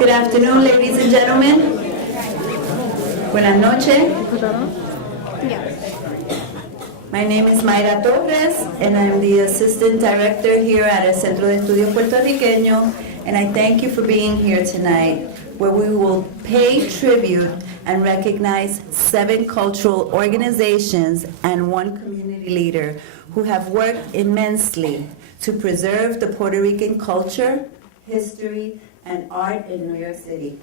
Good afternoon, ladies and gentlemen. Buenas noches. My name is Mayra Torres, and I'm the Assistant Director here at el Centro de Estudios Puertorriqueño, and I thank you for being here tonight, where we will pay tribute and recognize 7 cultural organizations and 1 community leader who have worked immensely to preserve the Puerto Rican culture, history, and art in New York City.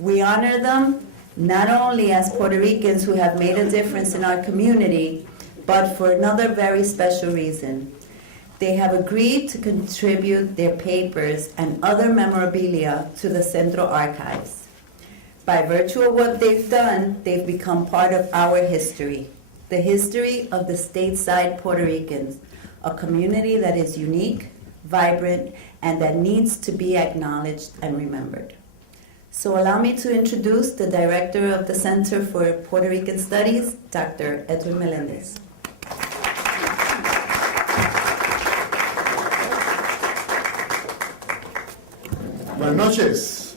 We honor them not only as Puerto Ricans who have made a difference in our community, but for another very special reason. They have agreed to contribute their papers and other memorabilia to the Centro Archives. By virtue of what they've done, they've become part of our history, the history of the stateside Puerto Ricans, a community that is unique, vibrant, and that needs to be acknowledged and remembered. So allow me to introduce the Director of the Center for Puerto Rican Studies, Dr. Edwin Melendez. Buenas noches.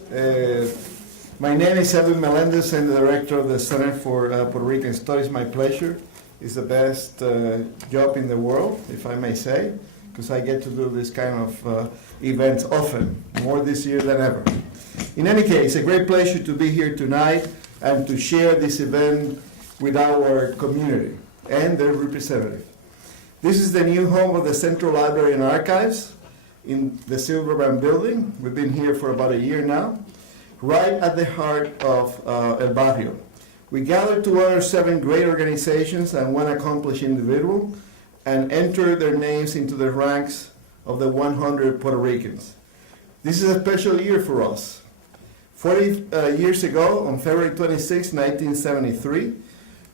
My name is Edwin Melendez. I'm the Director of the Center for Puerto Rican Studies. My pleasure. It's the best job in the world, if I may say, because I get to do this kind of events often, more this year than ever. In any case, a great pleasure to be here tonight and to share this event with our community and their representative. This is the new home of the Central Library and Archives in the Silverbrand building. We've been here for about a year now, right at the heart of El Barrio. We gathered to honor 7 great organizations and 1 accomplished individual and enter their names into the ranks of the 100 Puerto Ricans. This is a special year for us. 40 years ago, on February 26, 1973,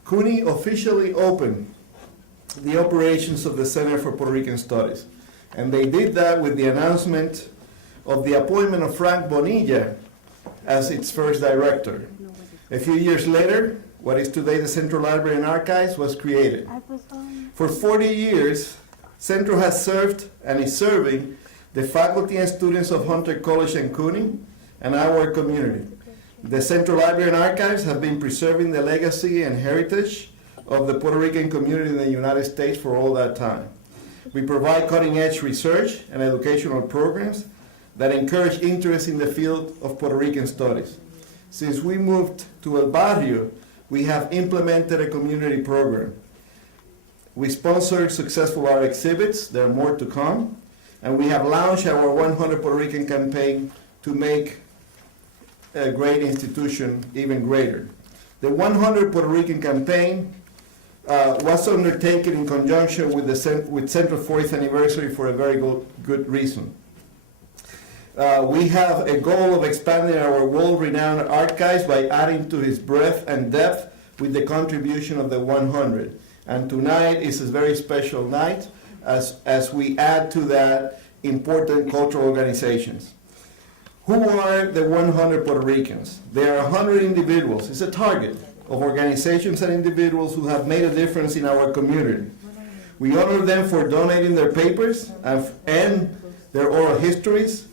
CUNY officially opened the operations of the Center for Puerto Rican Studies. And they did that with the announcement of the appointment of Frank Bonilla as its first director. A few years later, what is today the Central Library and Archives was created. For 40 years, Centro has served and is serving the faculty and students of Hunter College and CUNY and our community. The Central Library and Archives have been preserving the legacy and heritage of the Puerto Rican community in the United States for all that time. We provide cutting-edge research and educational programs that encourage interest in the field of Puerto Rican studies. Since we moved to El Barrio, we have implemented a community program. We sponsor successful art exhibits, there are more to come, and we have launched our 100 Puerto Rican campaign to make a great institution even greater. The 100 Puerto Rican campaign was undertaken in conjunction with Centro's 40th anniversary for a very good reason. We have a goal of expanding our world-renowned archives by adding to its breadth and depth with the contribution of the 100. And tonight is a very special night as we add to that important cultural organizations. Who are the 100 Puerto Ricans? There are 100 individuals. It's a target of organizations and individuals who have made a difference in our community. We honor them for donating their papers and their oral histories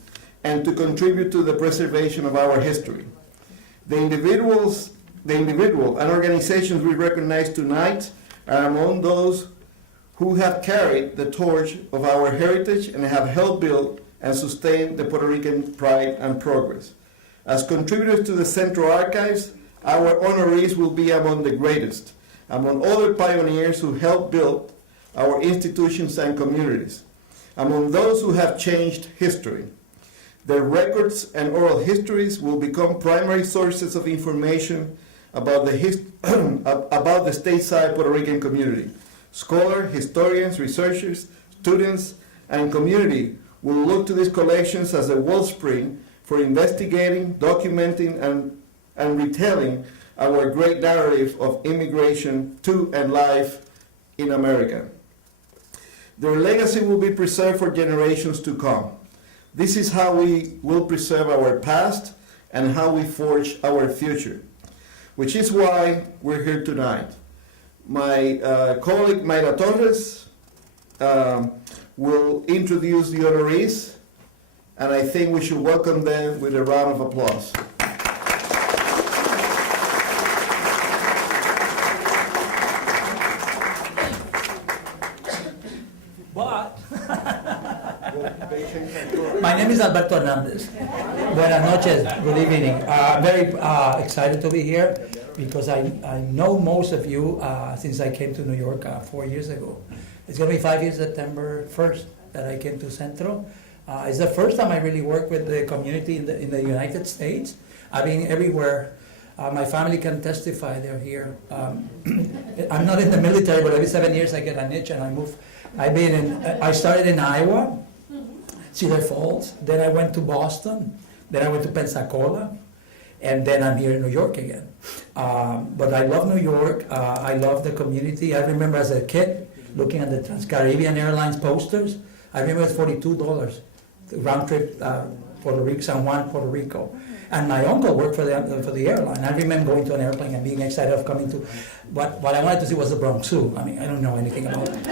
and to contribute to the preservation of our history. The individual and organizations we recognize tonight are among those who have carried the torch of our heritage and have helped build and sustain the Puerto Rican pride and progress. As contributors to the Central Archives, our honorees will be among the greatest, among other pioneers who helped build our institutions and communities, among those who have changed history. Their records and oral histories will become primary sources of information about the stateside Puerto Rican community. Scholars, historians, researchers, students, and community will look to these collections as a wellspring for investigating, documenting, and retelling our great narrative of immigration to and life in America. Their legacy will be preserved for generations to come. This is how we will preserve our past and how we forge our future, which is why we're here tonight. My colleague Mayra Torres will introduce the honorees and I think we should welcome them with a round of applause. But my name is Alberto Hernandez. Buenas noches, good evening. Very excited to be here because I know most of you since I came to New York 4 years ago. It's going to be 5 years, September 1st, that I came to Centro. It's the first time I really work with the community in the United States. I've been everywhere. My family can testify they're here. I'm not in the military, but every 7 years I get an itch and I move. I started in Iowa, Cedar Falls, then I went to Boston, then I went to Pensacola, and then I'm here in New York again. But I love New York, I love the community. I remember as a kid looking at the Trans-Caribbean Airlines posters. I remember it's $42, the round trip, Puerto Rico, San Juan, Puerto Rico. And my uncle worked for the airline. I remember going to an airplane and being excited of coming to, what I wanted to see was the Bronx Zoo. I mean, I don't know anything about it.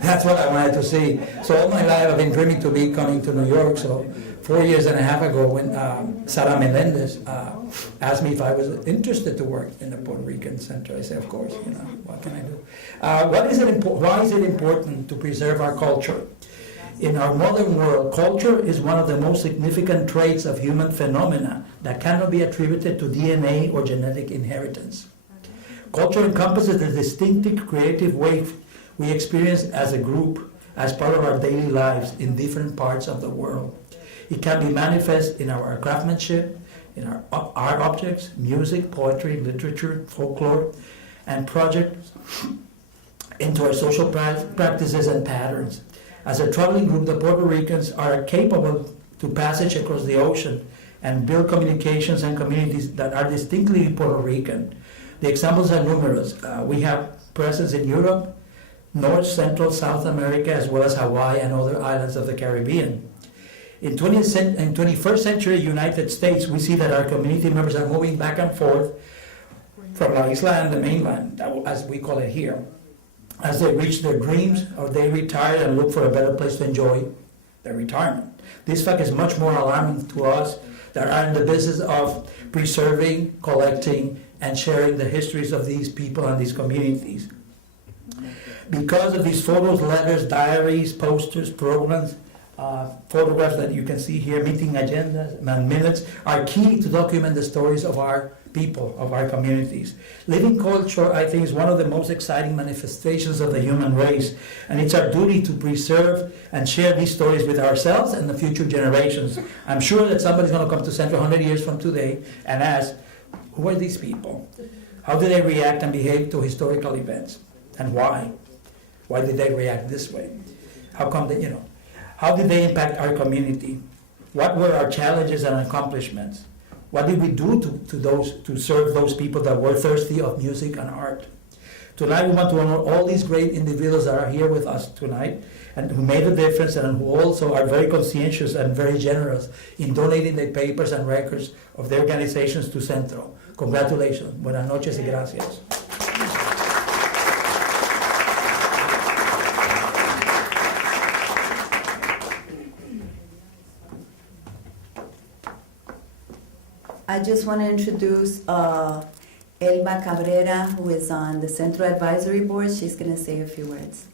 That's what I wanted to see. So all my life I've been dreaming to be coming to New York. So 4.5 years ago when Sarah Melendez asked me if I was interested to work in the Puerto Rican Center, I said, of course, what can I do? Why is it important to preserve our culture? In our modern world, culture is one of the most significant traits of human phenomena that cannot be attributed to DNA or genetic inheritance. Culture encompasses the distinctive creative way we experience as a group, as part of our daily lives in different parts of the world. It can be manifest in our craftsmanship, in our art objects, music, poetry, literature, folklore, and projects into our social practices and patterns. As a traveling group, the Puerto Ricans are capable to passage across the ocean and build communications and communities that are distinctly Puerto Rican. The examples are numerous. We have presence in Europe, North, Central, South America, as well as Hawaii and other islands of the Caribbean. In 21st century United States, we see that our community members are moving back and forth from La Isla and the mainland, as we call it here, as they reach their dreams or they retire and look for a better place to enjoy their retirement. This fact is much more alarming to us that are in the business of preserving, collecting, and sharing the histories of these people and these communities. Because of these photos, letters, diaries, posters, programs, photographs that you can see here, meeting agendas and minutes, are key to document the stories of our people, of our communities. Living culture, I think, is one of the most exciting manifestations of the human race, and it's our duty to preserve and share these stories with ourselves and the future generations. I'm sure that somebody's going to come to Central 100 years from today and ask, who are these people? How do they react and behave to historical events? And why? Why did they react this way? How come they, how did they impact our community? What were our challenges and accomplishments? What did we do to serve those people that were thirsty of music and art? Tonight we want to honor all these great individuals that are here with us tonight and who made a difference and who also are very conscientious and very generous in donating the papers and records of their organizations to Centro. Congratulations. Buenas noches y gracias. I just want to introduce Elba Cabrera, who is on the Central Advisory Board. She's going to say a few words.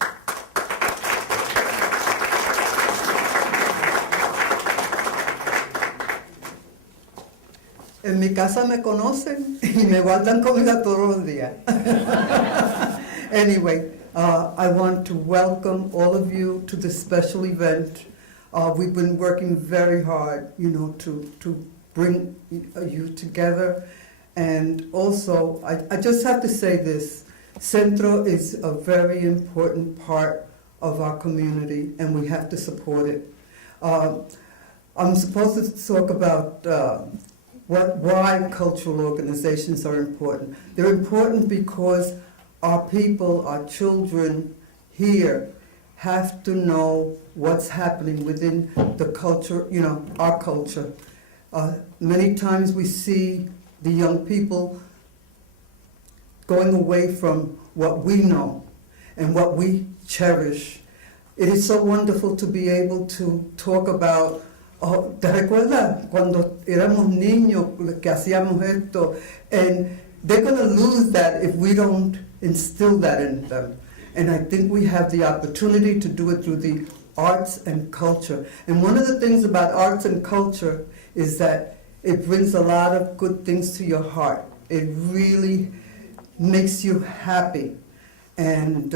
En mi casa me conocen y me guardan comida todos los días. Anyway, I want to welcome all of you to this special event. We've been working very hard, to bring you together. And also, I just have to say this, Centro is a very important part of our community and we have to support it. I'm supposed to talk about why cultural organizations are important. They're important because our people, our children here have to know what's happening within the culture, our culture. Many times we see the young people going away from what we know and what we cherish. It is so wonderful to be able to talk about oh, ¿te recuerdas cuando éramos niños que hacíamos esto? And they're going to lose that if we don't instill that in them. And I think we have the opportunity to do it through the arts and culture. And one of the things about arts and culture is that it brings a lot of good things to your heart. It really makes you happy. And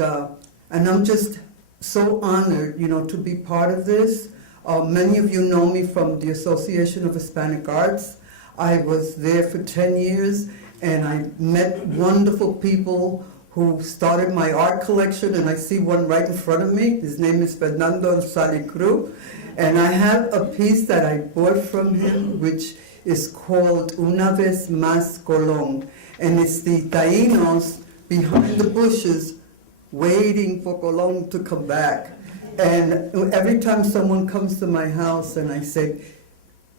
I'm just so honored, to be part of this. Many of you know me from the Association of Hispanic Arts. I was there for 10 years, and I met wonderful people who started my art collection, and I see one right in front of me. His name is Fernando Salicru, and I have a piece that I bought from him, which is called Una Vez Más Colón, and it's the Taínos behind the bushes waiting for Colón to come back. And every time someone comes to my house and I say,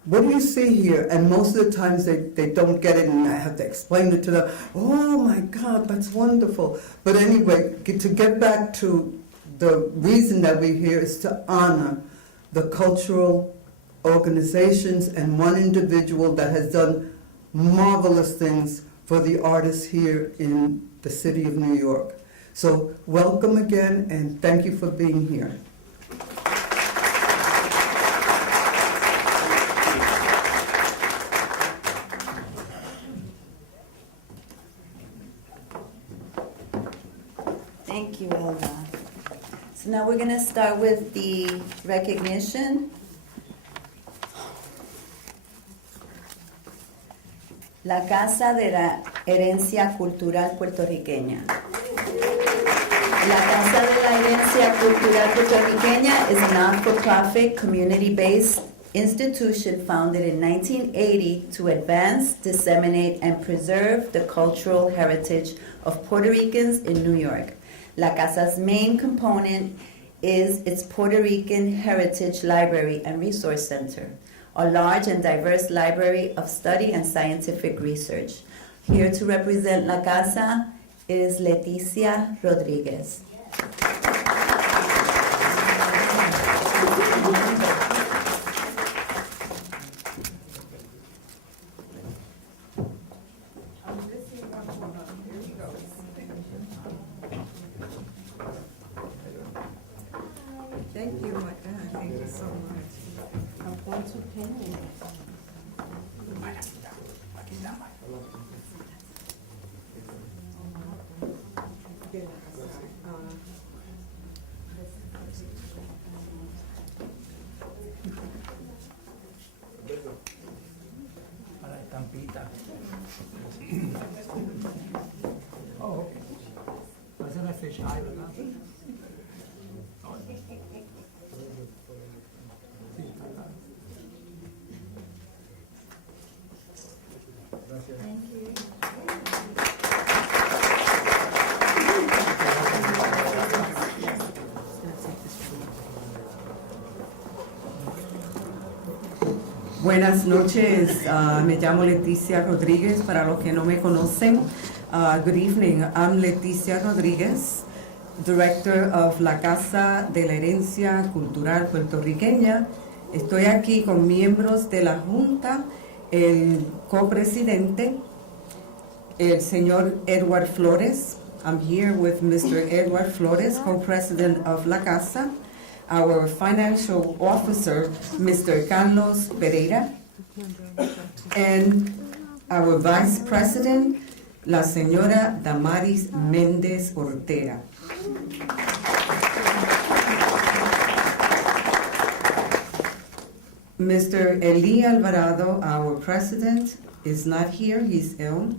what do you see here? And most of the times they don't get it, and I have to explain it to them. Oh my God, that's wonderful. But anyway, to get back to the reason that we're here is to honor the cultural organizations and one individual that has done marvelous things for the artists here in the city of New York. So welcome again, and thank you for being here. Thank you, Elma. So now we're going to start with the recognition. La Casa de la Herencia Cultural Puertorriqueña. La Casa de la Herencia Cultural Puertorriqueña is a not-for-profit, community-based institution founded in 1980 to advance, disseminate, and preserve the cultural heritage of Puerto Ricans in New York. La Casa's main component is its Puerto Rican Heritage Library and Resource Center, a large and diverse library of study and scientific research. Here to represent La Casa is Leticia Rodriguez. Thank you, my God. Thank you so much. I'm going to pin. Para estampita. Oh, okay. Parece una fish eye, ¿verdad? Buenas noches, me llamo Leticia Rodriguez, para los que no me conocen. Good evening, I'm Leticia Rodriguez, Director of La Casa de la Herencia Cultural Puertorriqueña. Estoy aquí con miembros de la Junta, el copresidente, el señor Edward Flores. I'm here with Mr. Edward Flores, co-president of La Casa. Our financial officer, Mr. Carlos Pereira, and our vice president, la señora Damaris Méndez Ortega. Mr. Eli Alvarado, our president, is not here, he's ill.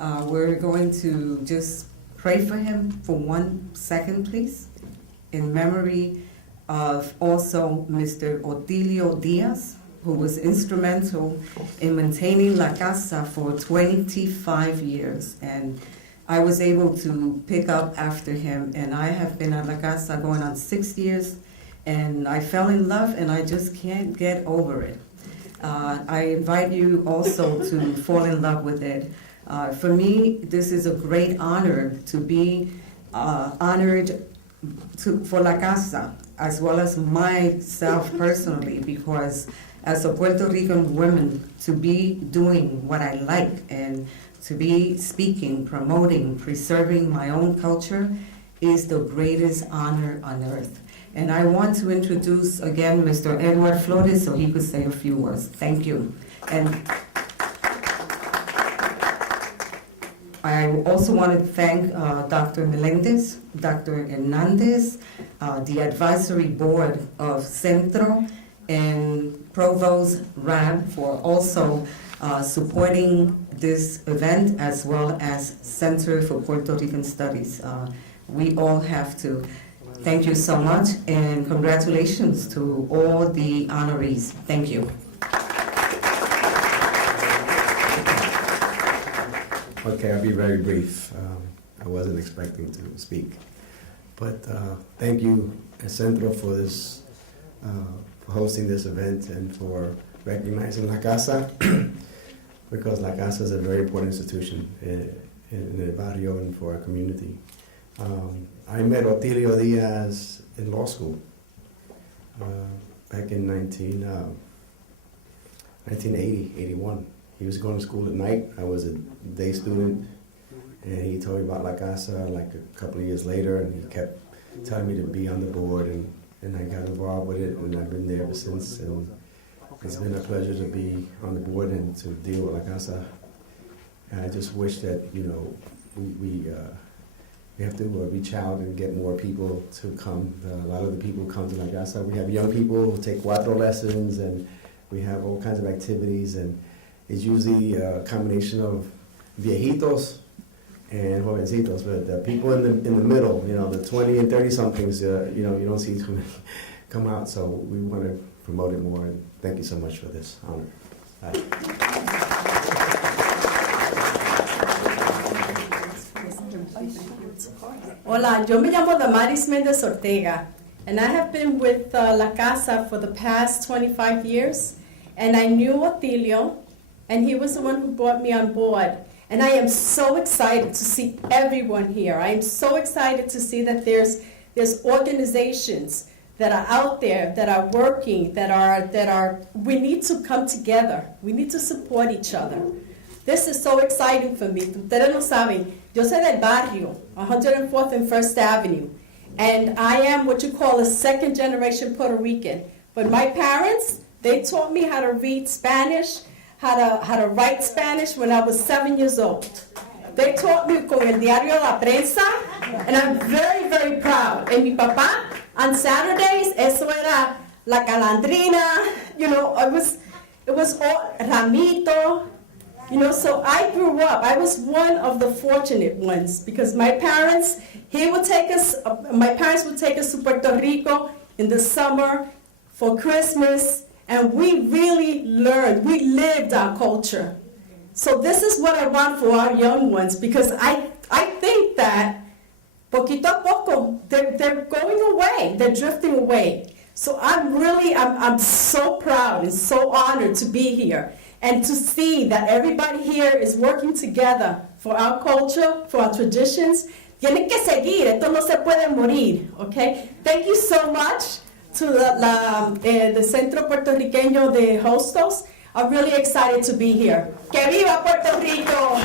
We're going to just pray for him for 1 second, please, in memory of also Mr. Otilio Diaz, who was instrumental in maintaining La Casa for 25 years. And I was able to pick up after him, and I have been at La Casa going on 6 years, and I fell in love, and I just can't get over it. I invite you also to fall in love with it. For me, this is a great honor to be honored for La Casa, as well as myself personally, because as a Puerto Rican woman, to be doing what I like and to be speaking, promoting, preserving my own culture is the greatest honor on earth. And I want to introduce again Mr. Edward Flores so he could say a few words. Thank you. And I also want to thank Dr. Melendez, Dr. Hernandez, the advisory board of Centro, and Provost Rab for also supporting this event, as well as Center for Puerto Rican Studies. We all have to thank you so much, and congratulations to all the honorees. Thank you. Okay, I'll be very brief. I wasn't expecting to speak. But thank you, Centro, for this, for hosting this event and for recognizing La Casa, because La Casa is a very important institution in the barrio and for our community. I met Otilio Diaz in law school back in 1980, 81. He was going to school at night. I was a day student, and he told me about La Casa like a couple of years later, and he kept telling me to be on the board, and I got involved with it, and I've been there ever since. And it's been a pleasure to be on the board and to deal with La Casa. And I just wish that, you know, we have to reach out and get more people to come. A lot of the people come to La Casa. We have young people who take cuatro lessons, and we have all kinds of activities, and it's usually a combination of viejitos and jovencitos, but the people in the middle, you know, the 20 and 30 somethings, you know, you don't see too many come out. So we want to promote it more. And thank you so much for this honor. Bye. Hola, yo me llamo Damaris Mendez Ortega, and I have been with La Casa for the past 25 years, and I knew Otilio, and he was the one who brought me on board. And I am so excited to see everyone here. I am so excited to see that there's organizations that are out there, that are working, that are, we need to come together. We need to support each other. This is so exciting for me. Ustedes lo saben, yo soy del barrio, 104th and 1st Avenue. And I am what you call a second generation Puerto Rican. But my parents, they taught me how to read Spanish, how to write Spanish when I was 7 years old. They taught me con el diario La Prensa, and I'm very, very proud. And mi papá, on Saturdays, eso era La Calandrina, you know, it was all Ramito, you know, so I grew up. I was one of the fortunate ones, because my parents, my parents would take us to Puerto Rico in the summer for Christmas, and we really learned, we lived our culture. So this is what I want for our young ones, because I think that poquito a poco, they're going away, they're drifting away. So I'm so proud and so honored to be here, and to see that everybody here is working together for our culture, for our traditions. Tienen que seguir, esto no se puede morir, okay? Thank you so much to the Centro Puertorriqueño de Hostos. I'm really excited to be here. ¡Que viva Puerto Rico!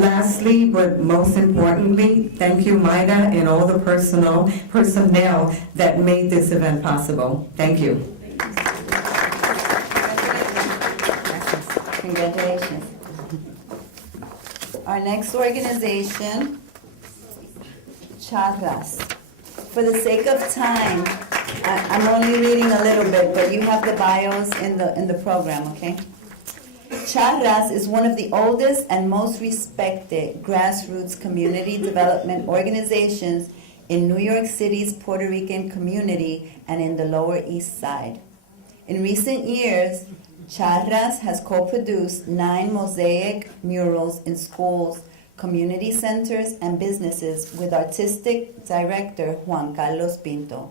Lastly, but most importantly, thank you, Maida, and all the personnel that made this event possible. Thank you. Congratulations. Our next organization, Charas. For the sake of time, I'm only reading a little bit, but you have the bios in the program, okay? Charas is one of the oldest and most respected grassroots community development organizations in New York City's Puerto Rican community and in the Lower East Side. In recent years, Charas has co-produced 9 mosaic murals in schools, community centers, and businesses with artistic director Juan Carlos Pinto.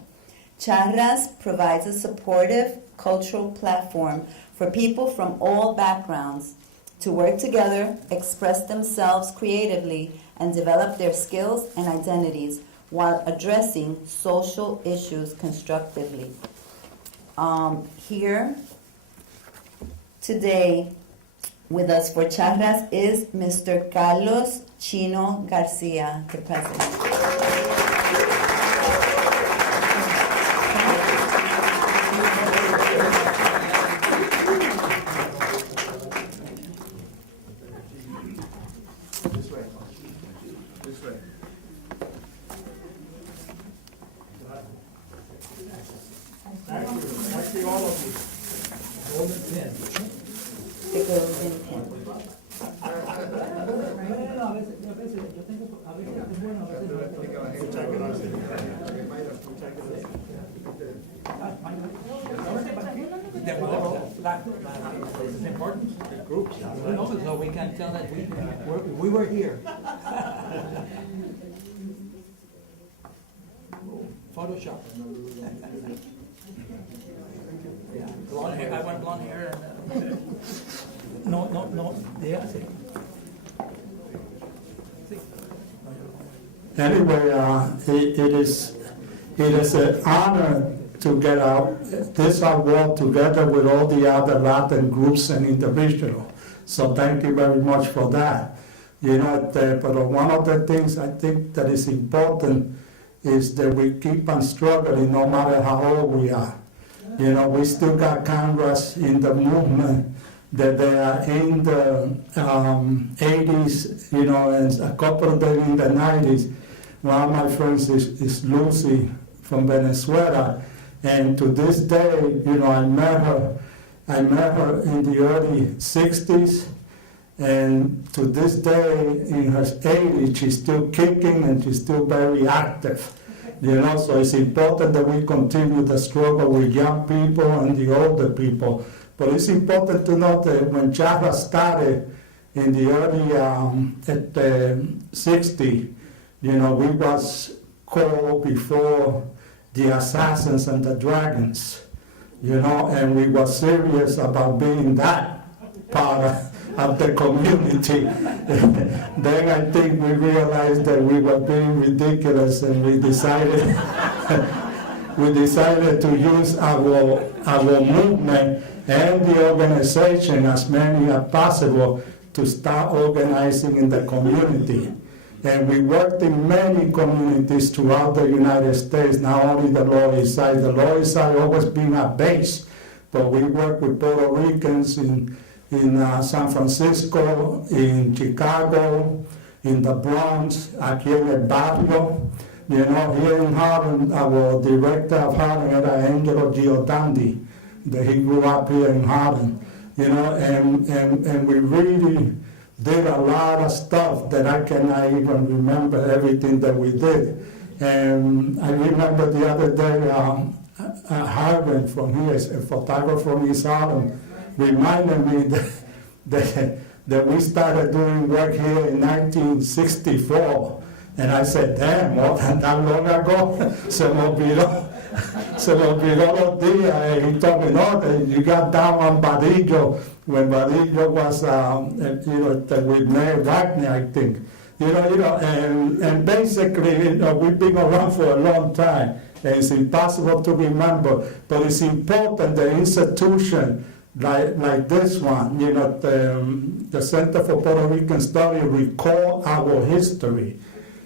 Charas provides a supportive cultural platform for people from all backgrounds to work together, express themselves creatively, and develop their skills and identities while addressing social issues constructively. Here today with us for Charas is Mr. Carlos Chino Garcia, the president. The golden pen. It's important, the groups, so we can tell that we were here. Photoshop. Yeah, blonde hair, I want blonde hair and, no, yeah, see. Anyway, it is an honor to get this award together with all the other Latin groups and individuals. So thank you very much for that. You know, but one of the things I think that is important is that we keep on struggling no matter how old we are. You know, we still got comrades in the movement that they are in the 80s, you know, and a couple of them in the 90s. One of my friends is Lucy from Venezuela, and to this day, you know, I met her in the early 60s, and to this day, in her 80s, she's still kicking and she's still very active. You know, so it's important that we continue the struggle with young people and the older people. But it's important to note that when Charas started in the early 60s, you know, we was called before the Assassins and the Dragons, you know, and we were serious about being that part of the community. Then I think we realized that we were being ridiculous, and we decided to use our movement and the organization, as many as possible, to start organizing in the community. And we worked in many communities throughout the United States, not only the Loisaida. The Loisaida always been a base, but we work with Puerto Ricans in San Francisco, in Chicago, in the Bronx, aquí en el barrio. You know, here in Harlem, our director of Harlem era Angelo Giordandi, that he grew up here in Harlem. You know, and we really did a lot of stuff that I cannot even remember everything that we did. And I remember the other day, Harvard from here, a photographer from East Harlem, reminded me that we started doing work here in 1964. And I said, damn, more than that long ago? Se me olvidó los días. And he told me, no, that you got down on Vadillo, when Vadillo was, you know, with Mayor Wagner, I think. You know, and basically, you know, we've been around for a long time. And it's impossible to remember, but it's important the institution like this one, you know, the Center for Puerto Rican Studies recall our history.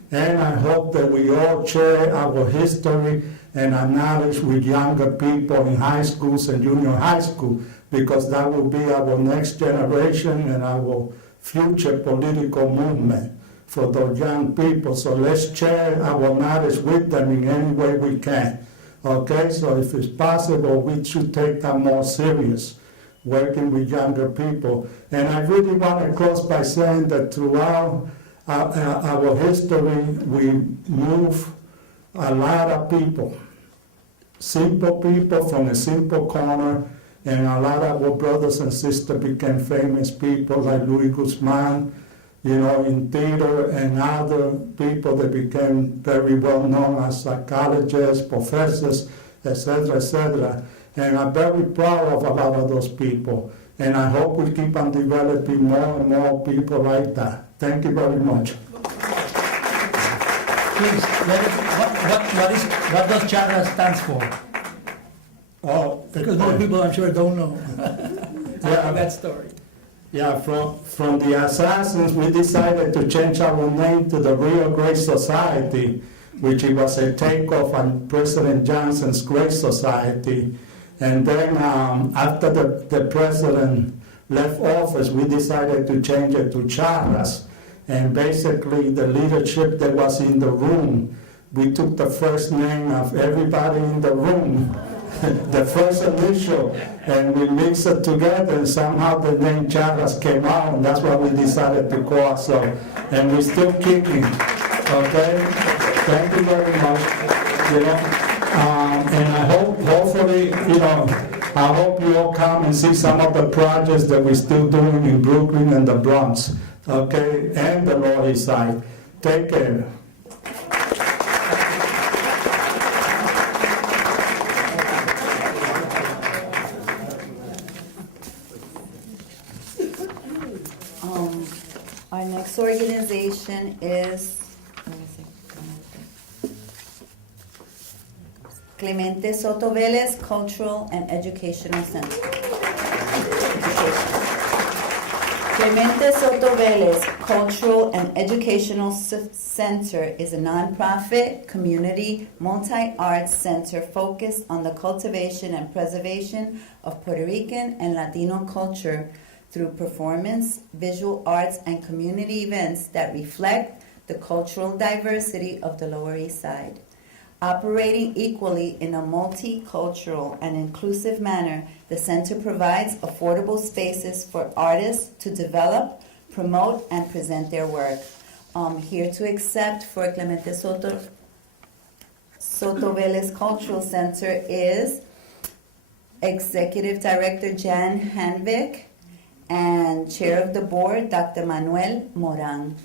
And I hope that we all share our history and our knowledge with younger people in high schools and junior high school, because that will be our next generation and our future political movement for those young people. So let's share our knowledge with them in any way we can. Okay, so if it's possible, we should take that more serious, working with younger people. And I really want to close by saying that throughout our history, we move a lot of people, simple people from a simple corner, and a lot of our brothers and sisters became famous people like Luis Guzman, you know, in theater, and other people that became very well known as psychologists, professors, etc., etc. And I'm very proud of a lot of those people. And I hope we keep on developing more and more people like that. Thank you very much. Please, what does Charas stands for? Oh, Because most people, I'm sure, don't know. Yeah. That story. Yeah, from the assassins, we decided to change our name to the Real Grace Society, which it was a takeoff on President Johnson's Grace Society. And then after the president left office, we decided to change it to Charas. And basically, the leadership that was in the room, we took the first name of everybody in the room, the first initial, and we mixed it together, and somehow the name Charas came out, and that's what we decided to call ourselves. And we're still kicking, okay? Thank you very much. You know, and I hope, hopefully, you know, I hope you all come and see some of the projects that we're still doing in Brooklyn and the Bronx, okay, and the Loisaida. Take care. Our next organization is Clemente Soto Vélez Cultural and Educational Center. Clemente Soto Vélez Cultural and Educational Center is a nonprofit, community, multi-arts center focused on the cultivation and preservation of Puerto Rican and Latino culture through performance, visual arts, and community events that reflect the cultural diversity of the Lower East Side. Operating equally in a multicultural and inclusive manner, the center provides affordable spaces for artists to develop, promote, and present their work. Here to accept for Clemente Soto Vélez Cultural Center is Executive Director Jan Hanvik and Chair of the Board, Dr. Manuel Moran.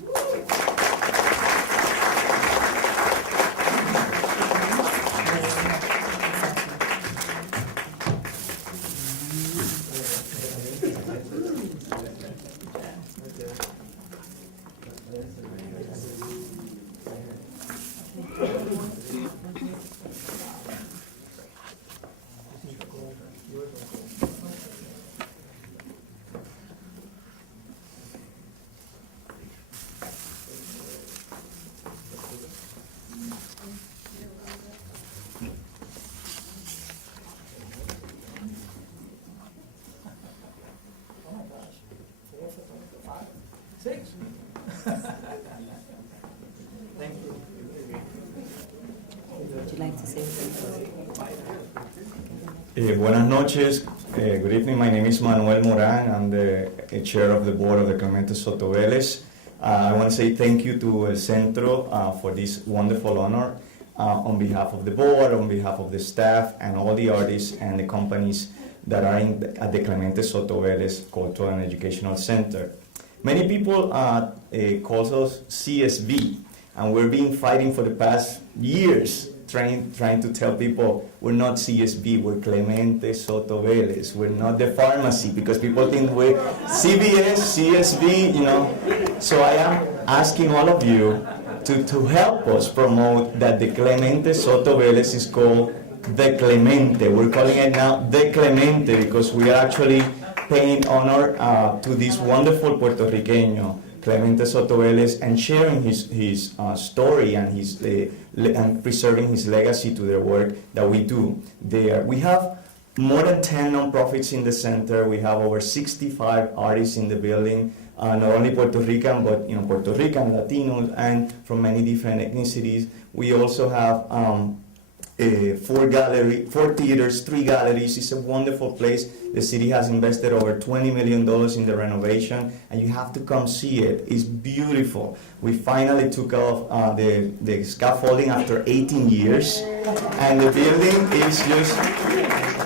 Six. Thank you. Would you like to say something? Buenas noches. Good evening. My name is Manuel Moran. I'm the chair of the board of the Clemente Soto Vélez. I want to say thank you to El Centro for this wonderful honor on behalf of the board, on behalf of the staff, and all the artists and the companies that are at the Clemente Soto Vélez Cultural and Educational Center. Many people call us CSV, and we've been fighting for the past years, trying to tell people we're not CSV, we're Clemente Soto Vélez. We're not the pharmacy, because people think we're CVS, CSV, you know. So I am asking all of you to help us promote that the Clemente Soto Vélez is called the Clemente. We're calling it now the Clemente because we are actually paying honor to this wonderful Puertorriqueño, Clemente Soto Vélez, and sharing his story and and preserving his legacy to the work that we do there. We have more than 10 nonprofits in the center. We have over 65 artists in the building, not only Puerto Rican, but Puerto Rican, Latinos, and from many different ethnicities. We also have 4 theaters, 3 galleries. It's a wonderful place. The city has invested over $20 million in the renovation, and you have to come see it. It's beautiful. We finally took off the scaffolding after 18 years, and the building is just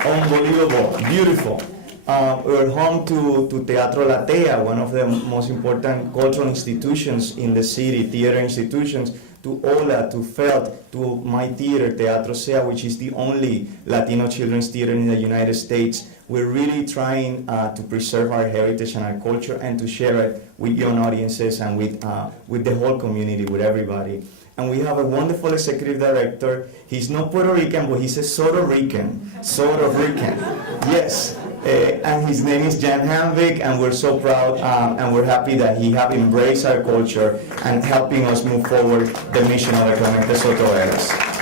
unbelievable, beautiful. We're home to Teatro Latea, one of the most important cultural institutions in the city, theater institutions, to Ola, to Felt, to my theater, Teatro Sea, which is the only Latino children's theater in the United States. We're really trying to preserve our heritage and our culture and to share it with young audiences and with the whole community, with everybody. and we have a wonderful executive director. He's not Puerto Rican, but he's a Soto Rican. Soto Rican, yes. And his name is Jan Hanvik, and we're so proud and we're happy that he have embraced our culture and helping us move forward the mission of the Clemente Soto Vélez.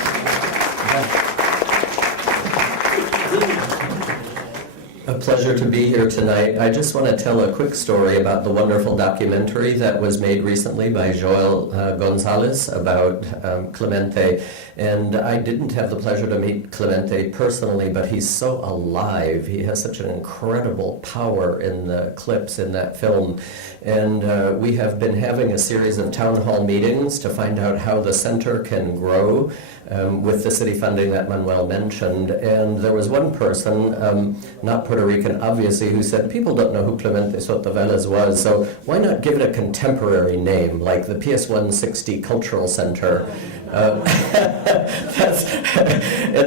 A pleasure to be here tonight. I just want to tell a quick story about the wonderful documentary that was made recently by Joel Gonzalez about Clemente. And I didn't have the pleasure to meet Clemente personally, but he's so alive. He has such an incredible power in the clips in that film. And we have been having a series of town hall meetings to find out how the center can grow with the city funding that Manuel mentioned. And there was one person, not Puerto Rican obviously, who said, people don't know who Clemente Soto Vélez was, so why not give it a contemporary name, like the PS 160 Cultural Center? And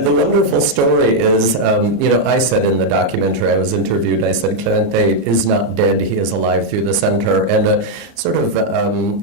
the wonderful story is, I said in the documentary, I was interviewed, I said, Clemente is not dead, he is alive through the center. And a sort of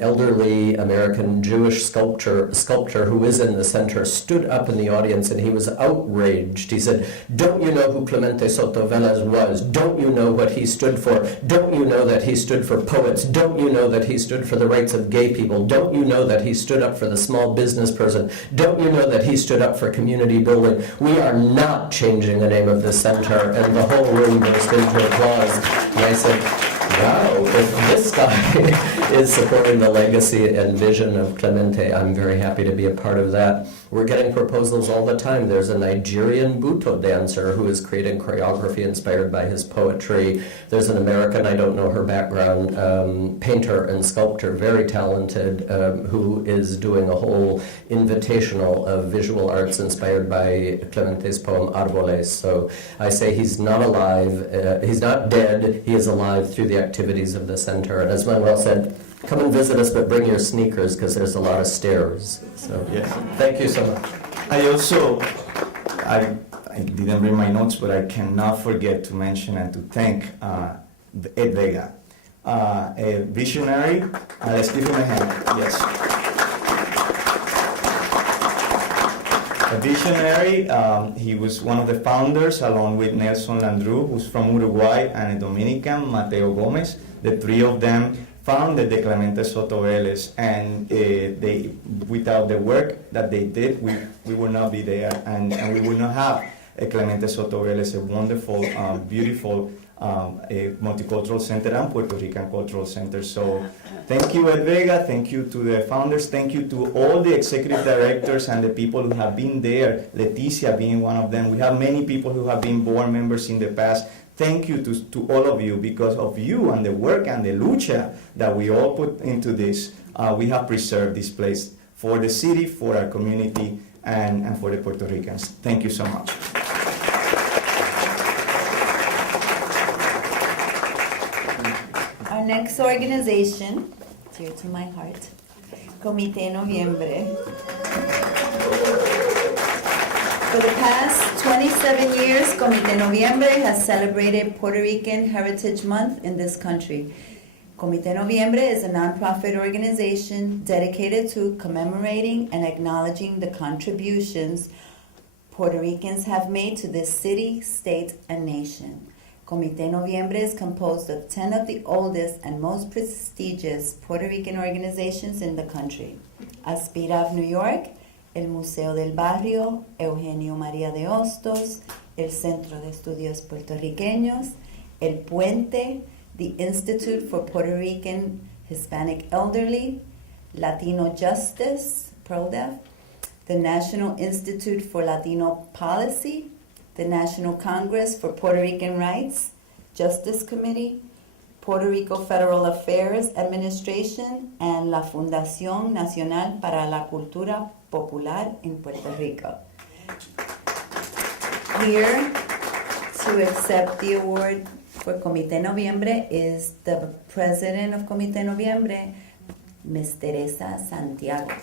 elderly American Jewish sculptor who is in the center stood up in the audience and he was outraged. He said, don't you know who Clemente Soto Vélez was? Don't you know what he stood for? Don't you know that he stood for poets? Don't you know that he stood for the rights of gay people? Don't you know that he stood up for the small business person? Don't you know that he stood up for community building? We are not changing the name of this center. And the whole room burst into applause. And I said, wow, if this guy is supporting the legacy and vision of Clemente, I'm very happy to be a part of that. We're getting proposals all the time. There's a Nigerian Buto dancer who is creating choreography inspired by his poetry. There's an American, I don't know her background, painter and sculptor, very talented, who is doing a whole invitational of visual arts inspired by Clemente's poem Árboles. So I say he's not alive, he's not dead, he is alive through the activities of the center. And as Manuel said, come and visit us, but bring your sneakers because there's a lot of stairs. So Yes. thank you so much. I didn't bring my notes, but I cannot forget to mention and to thank Ed Vega, a visionary. Let's give him a hand. Yes. A visionary. He was one of the founders, along with Nelson Landru, who's from Uruguay, and a Dominican, Mateo Gomez. The three of them founded the Clemente Soto Vélez, and they, without the work that they did, we would not be there, and we would not have a Clemente Soto Vélez, a wonderful, beautiful a multicultural center and Puerto Rican cultural center. So thank you, Ed Vega, thank you to the founders, thank you to all the executive directors and the people who have been there, Leticia being one of them. We have many people who have been board members in the past. Thank you to all of you. Because of you and the work and the lucha that we all put into this, we have preserved this place for the city, for our community, and for the Puerto Ricans. Thank you so much. Our next organization, dear to my heart, Comité Noviembre. For the past 27 years, Comité Noviembre has celebrated Puerto Rican Heritage Month in this country. Comité Noviembre is a nonprofit organization dedicated to commemorating and acknowledging the contributions Puerto Ricans have made to this city, state, and nation. Comité Noviembre is composed of 10 of the oldest and most prestigious Puerto Rican organizations in the country. Aspira of New York, el Museo del Barrio, Eugenio María de Hostos, el Centro de Estudios Puertorriqueños, el Puente, the Institute for Puerto Rican Hispanic Elderly, Latino Justice, PRODEF, the National Institute for Latino Policy, the National Congress for Puerto Rican Rights, Justice Committee, Puerto Rico Federal Affairs Administration, and la Fundación Nacional para la Cultura Popular in Puerto Rico. Here to accept the award for Comité Noviembre is the president of Comité Noviembre, Ms. Teresa Santiago.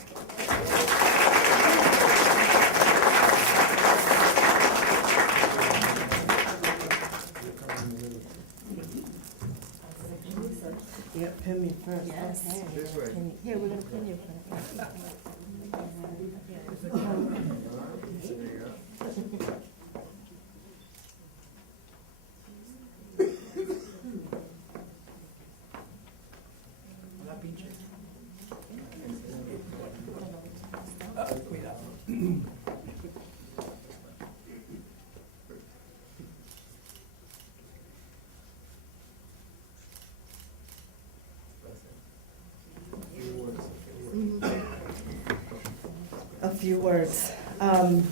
Yeah, pin me first. Yes. This way. Here, we're going to pin you first. A few words. I'm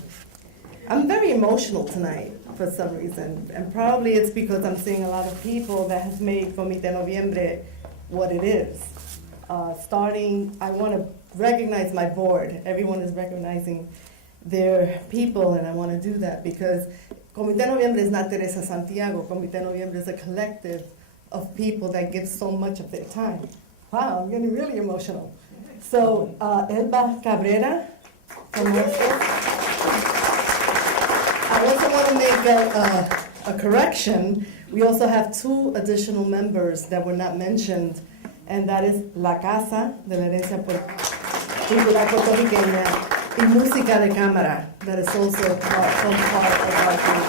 very emotional tonight for some reason, and probably it's because I'm seeing a lot of people that have made Comité Noviembre what it is. I want to recognize my board. Everyone is recognizing their people, and I want to do that because Comité Noviembre is not Teresa Santiago. Comité Noviembre is a collective of people that give so much of their time. Wow, I'm getting really emotional. So, Elba Cabrera from Hostos. I also want to make a correction. We also have 2 additional members that were not mentioned, and that is La Casa de la Herencia Cultural Puertorriqueña y Música de Cámara, that is also part of our group.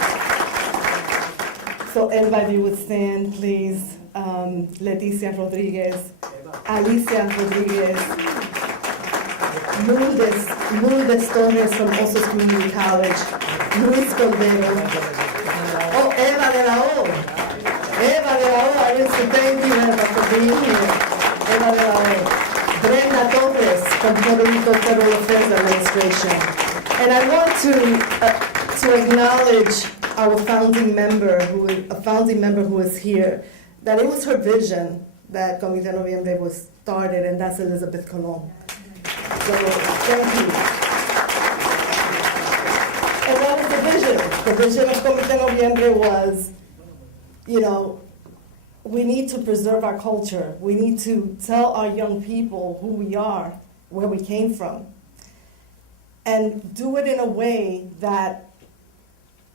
So Elba, if you would stand, please. Leticia Rodriguez, Alicia Rodriguez, Lourdes Torres from Hostos Community College, Luis Cordero, Eva de la O. Eva de la O, I wish to thank you, Eva, for being here. Eva de la O. Brenda Torres from Puerto Rico Federal Affairs Administration. And I want to acknowledge our founding member, who is here, that it was her vision that Comité Noviembre was started, and that's Elizabeth Colon. So, thank you. And that was the vision. The vision of Comité Noviembre was, we need to preserve our culture. We need to tell our young people who we are, where we came from, and do it in a way that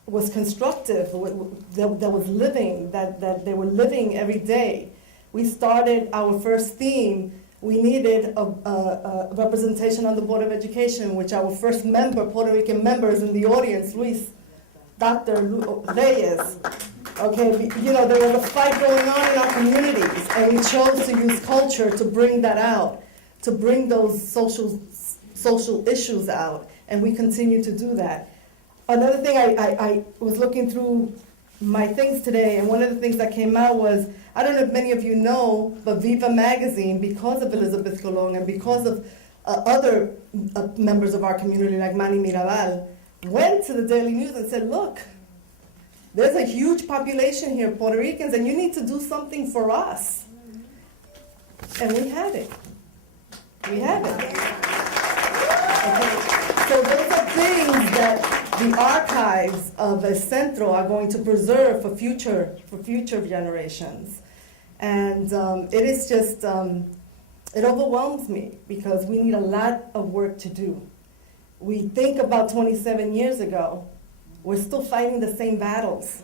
was constructive, that was living, that they were living every day. We started our first theme. We needed a representation on the Board of Education, which our first member, Puerto Rican members in the audience, Dr. Reyes. Okay, there was a fight going on in our communities, and we chose to use culture to bring that out, to bring those social issues out, and we continue to do that. Another thing, I was looking through my things today, and one of the things that came out was, I don't know if many of you know, but Viva Magazine, because of Elizabeth Colon and because of other members of our community like Manny Mirabal, went to the Daily News and said, look, there's a huge population here, Puerto Ricans, and you need to do something for us. And we had it. We have it. Okay. So those are things that the archives of El Centro are going to preserve for future generations. And it is just, it overwhelms me because we need a lot of work to do. We think about 27 years ago, we're still fighting the same battles.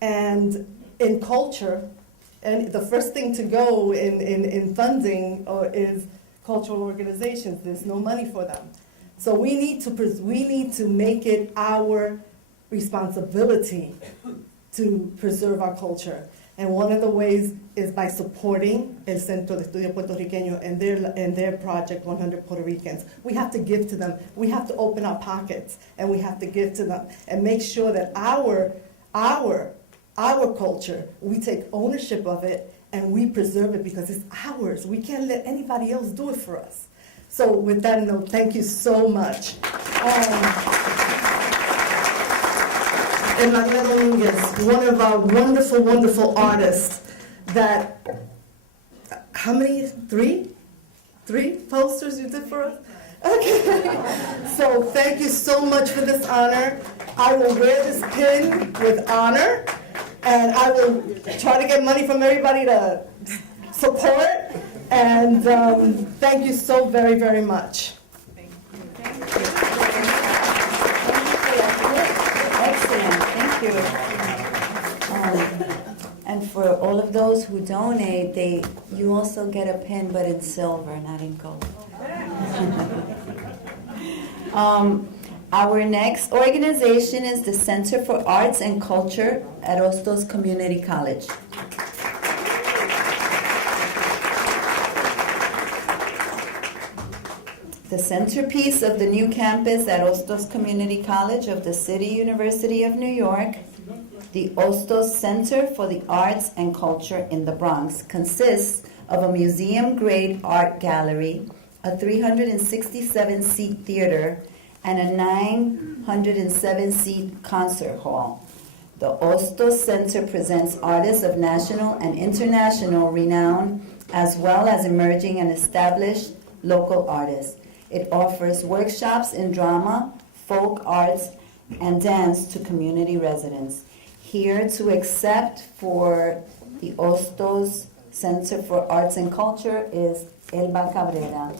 And in culture, and the first thing to go in funding is cultural organizations. There's no money for them. So we need to make it our responsibility to preserve our culture. And one of the ways is by supporting El Centro de Estudio Puertorriqueño and their project, 100 Puerto Ricans. We have to give to them. We have to open our pockets, and we have to give to them and make sure that our culture, we take ownership of it and we preserve it because it's ours. We can't let anybody else do it for us. So with that note, thank you so much. And Maria Dominguez, one of our wonderful, wonderful artists that, how many? Three posters you did for us? Okay. So thank you so much for this honor. I will wear this pin with honor, and I will try to get money from everybody to support. And thank you so very, very much. Excellent, thank you. And for all of those who donate, you also get a pin, but in silver, not in gold. Our next organization is the Center for Arts and Culture at Hostos Community College. The centerpiece of the new campus at Hostos Community College of the City University of New York, the Hostos Center for the Arts and Culture in the Bronx, consists of a museum-grade art gallery, a 367-seat theater, and a 907-seat concert hall. The Hostos Center presents artists of national and international renown, as well as emerging and established local artists. It offers workshops in drama, folk arts, and dance to community residents. Here to accept for the Hostos Center for Arts and Culture is Elba Cabrera.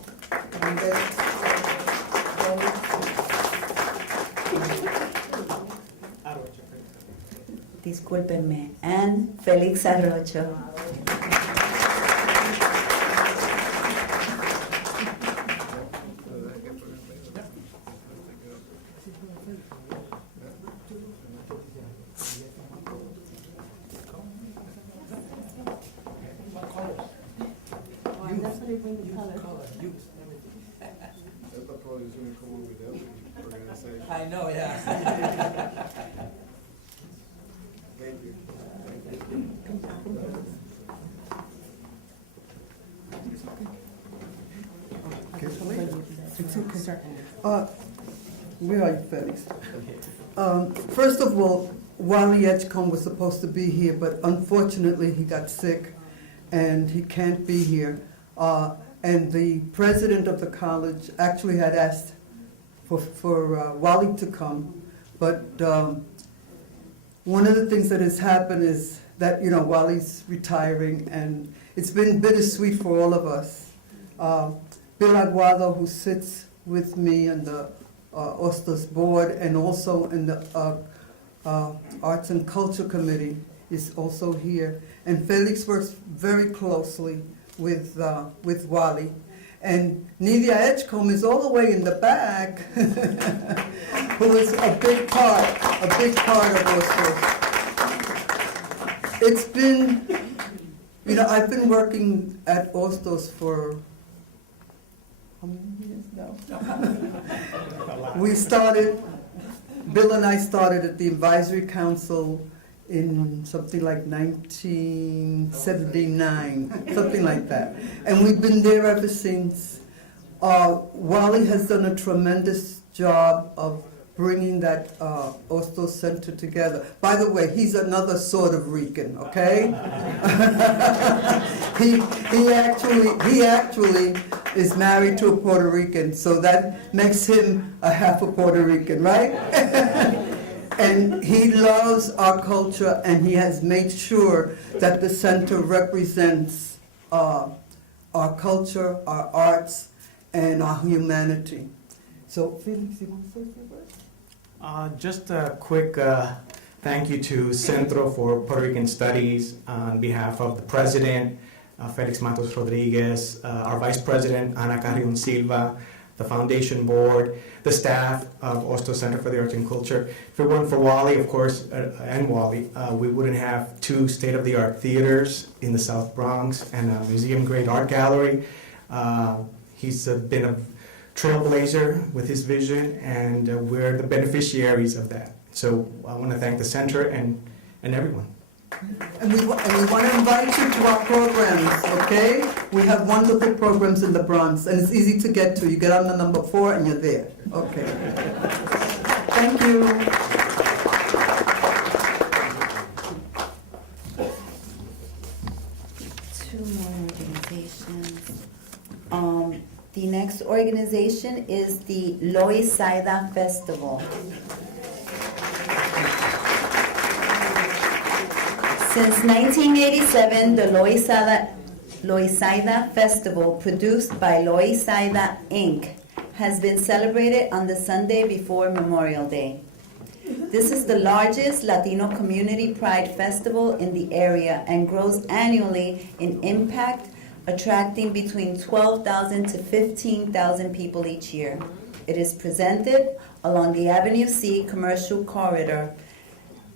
Discúlpenme, and Félix Arrocho. I know, yeah. Thank you. It's okay. Where are you, Felix? First of all, Wally Edgecombe was supposed to be here, but unfortunately he got sick and he can't be here. And the president of the college actually had asked for Wally to come, but one of the things that has happened is that, you know, Wally's retiring, and it's been bittersweet for all of us. Bill Aguado, who sits with me on the Hostos board and also in the Arts and Culture Committee, is also here. And Felix works very closely with Wally. And Nidia Edgecombe is all the way in the back, who is a big part of Hostos. It's been, you know, I've been working at Hostos for how many years now? Bill and I started at the Advisory Council in something like 1979, something like that. And we've been there ever since. Wally has done a tremendous job of bringing that Hostos Center together. By the way, he's another sort of Rican, okay? he actually is married to a Puerto Rican, so that makes him a half a Puerto Rican, right? And he loves our culture, and he has made sure that the center represents our culture, our arts, and our humanity. So, Felix, you want to say a few words? Just a quick thank you to Centro for Puerto Rican Studies on behalf of the president, Felix Matos Rodriguez, our vice president, Ana Carrion Silva, the foundation board, the staff of Hostos Center for the Arts and Culture. If it weren't for Wally, of course, and Wally, we wouldn't have 2 state-of-the-art theaters in the South Bronx and a museum-grade art gallery. He's been a trailblazer with his vision, and we're the beneficiaries of that. So I want to thank the center and everyone. And we want to invite you to our programs, okay? We have wonderful programs in the Bronx, and it's easy to get to. You get on the number 4 and you're there. Okay. Thank you. Two more organizations. The next organization is the Loisaida Festival. Since 1987, the Loisaida Festival, produced by Loisaida Inc., has been celebrated on the Sunday before Memorial Day. This is the largest Latino community pride festival in the area and grows annually in impact, attracting between 12,000 to 15,000 people each year. It is presented along the Avenue C commercial corridor,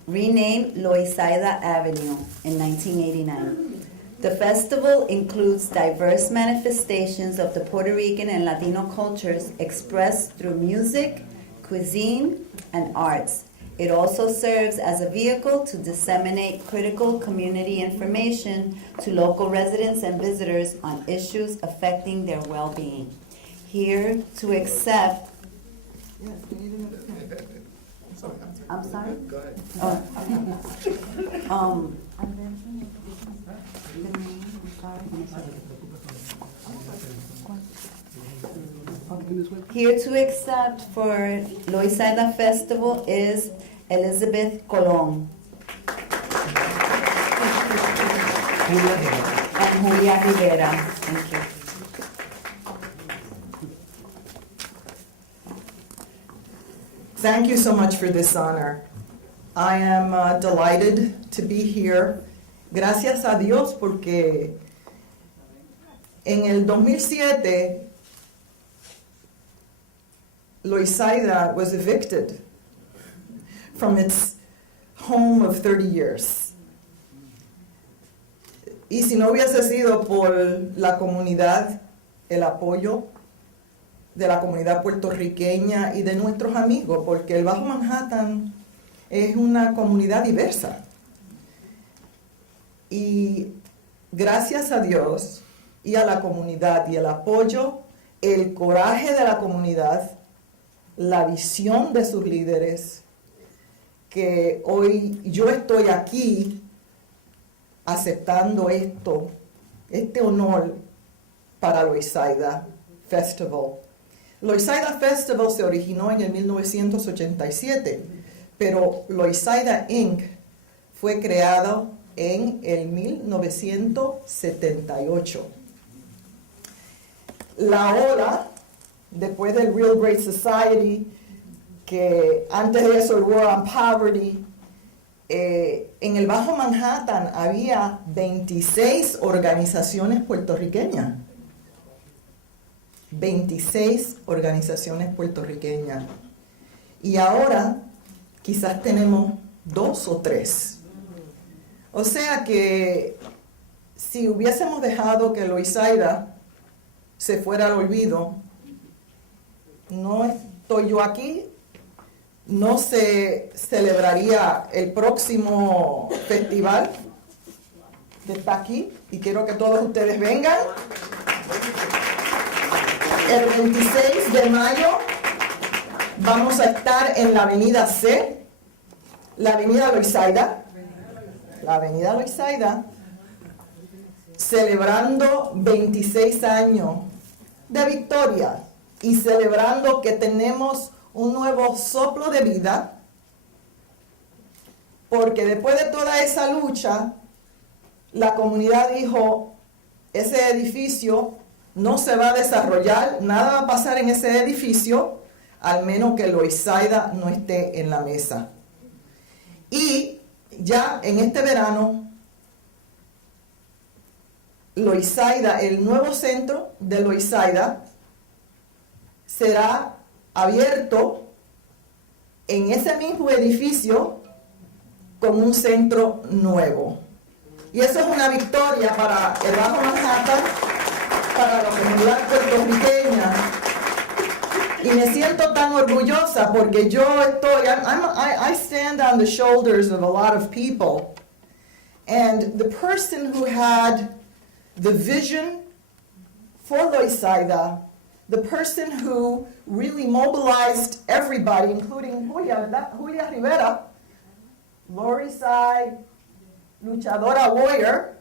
renamed Loisaida Avenue in 1989. The festival includes diverse manifestations of the Puerto Rican and Latino cultures expressed through music, cuisine, and arts. It also serves as a vehicle to disseminate critical community information to local residents and visitors on issues affecting their well-being. Here to accept. I'm sorry? Go ahead. Here to accept for Loisaida Festival is Elizabeth Colon and Julia Rivera. Thank you. Thank you so much for this honor. I am delighted to be here. Gracias a Dios porque en el 2007 Loisaida was evicted from its home of 30 years. Y si no hubiese sido por la comunidad, el apoyo de la comunidad puertorriqueña y de nuestros amigos, porque el Bajo Manhattan es una comunidad diversa. Y gracias a Dios y a la comunidad y el apoyo, el coraje de la comunidad, la visión de sus líderes, que hoy yo estoy aquí aceptando este honor para Loisaida Festival. Loisaida Festival se originó en el 1987, pero Loisaida Inc. fue creado en el 1978. La ola, después del Real Great Society, que antes de eso el War on Poverty, en el Bajo Manhattan había 26 organizaciones puertorriqueñas. 26 organizaciones puertorriqueñas. Y ahora quizás tenemos 2 o 3. O sea que si hubiésemos dejado que Loisaida se fuera al olvido, no estoy yo aquí, no se celebraría el próximo festival que está aquí, y quiero que todos ustedes vengan. El 26 de mayo vamos a estar en la avenida C, la avenida Loisaida, celebrando 26 años de victoria y celebrando que tenemos un nuevo soplo de vida, porque después de toda esa lucha, la comunidad dijo, ese edificio no se va a desarrollar, nada va a pasar en ese edificio, al menos que Loisaida no esté en la mesa. Y ya en este verano, Loisaida, el nuevo centro de Loisaida, será abierto en ese mismo edificio con un centro nuevo. Y eso es una victoria para el Bajo Manhattan, para la comunidad puertorriqueña. Y me siento tan orgullosa porque yo I stand on the shoulders of a lot of people. And the person who had the vision for Loisaida, the person who really mobilized everybody, including Julia Rivera, Lori's side, luchadora warrior,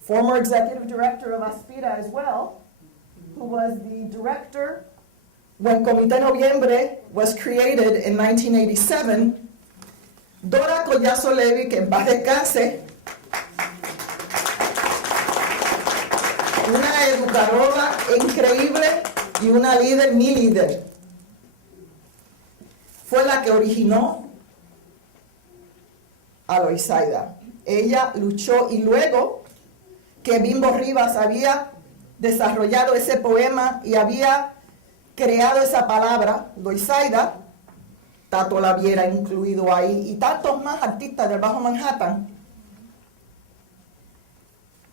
former executive director of Aspira as well, who was the director when Comité Noviembre was created in 1987, Dora Collazo Levy, que en paz descanse, una educadora increíble y una líder, mi líder, fue la que originó a Loisaida. Ella luchó y luego que Bimbo Rivas había desarrollado ese poema y había creado esa palabra, Loisaida, Tato la hubiera incluido ahí, y tantos más artistas del Bajo Manhattan.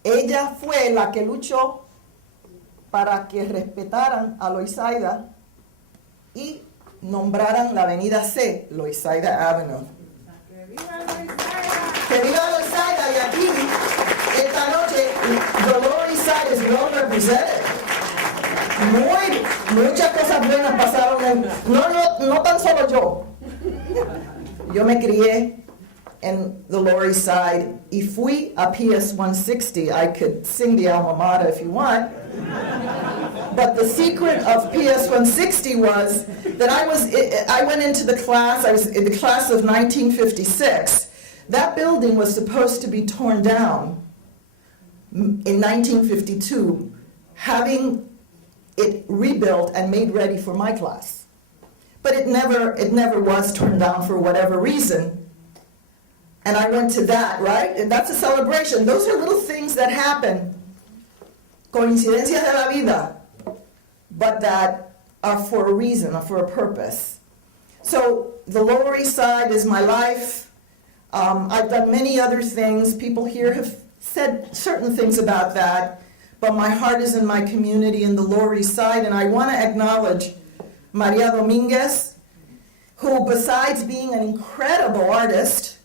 Ella fue la que luchó para que respetaran a Loisaida y nombraran la avenida C, Loisaida Avenue. ¡Que viva Loisaida! Y aquí, esta noche, the Lower East Side is well represented. Muchas cosas buenas pasaron. No tan solo yo. Yo me crié in the Lower East Side y fui a PS 160. I could sing the alma mater if you want. But the secret of PS 160 was that I went into the class, I was in the class of 1956. That building was supposed to be torn down in 1952, having it rebuilt and made ready for my class. But it never was torn down for whatever reason. And I went to that, right? And that's a celebration. Those are little things that happen, coincidencias de la vida, but that are for a reason or for a purpose. So the Lower East Side is my life. I've done many other things. People here have said certain things about that, but my heart is in my community in the Lower East Side, and I want to acknowledge Maria Dominguez, who besides being an incredible artist,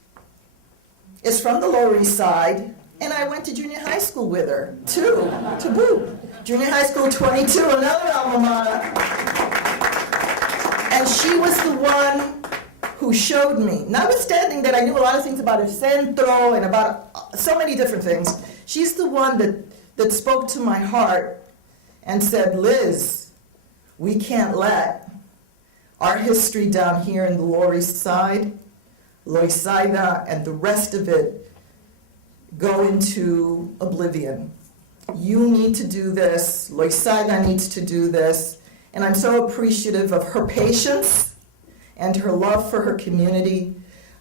is from the Lower East Side, and I went to junior high school with her, too, to boot. Junior high school 22, another alma mater. And she was the one who showed me, notwithstanding that I knew a lot of things about El Centro and about so many different things, she's the one that spoke to my heart and said, Liz, we can't let our history down here in the Lower East Side, Loisaida, and the rest of it go into oblivion. You need to do this. Loisaida needs to do this. And I'm so appreciative of her patience and her love for her community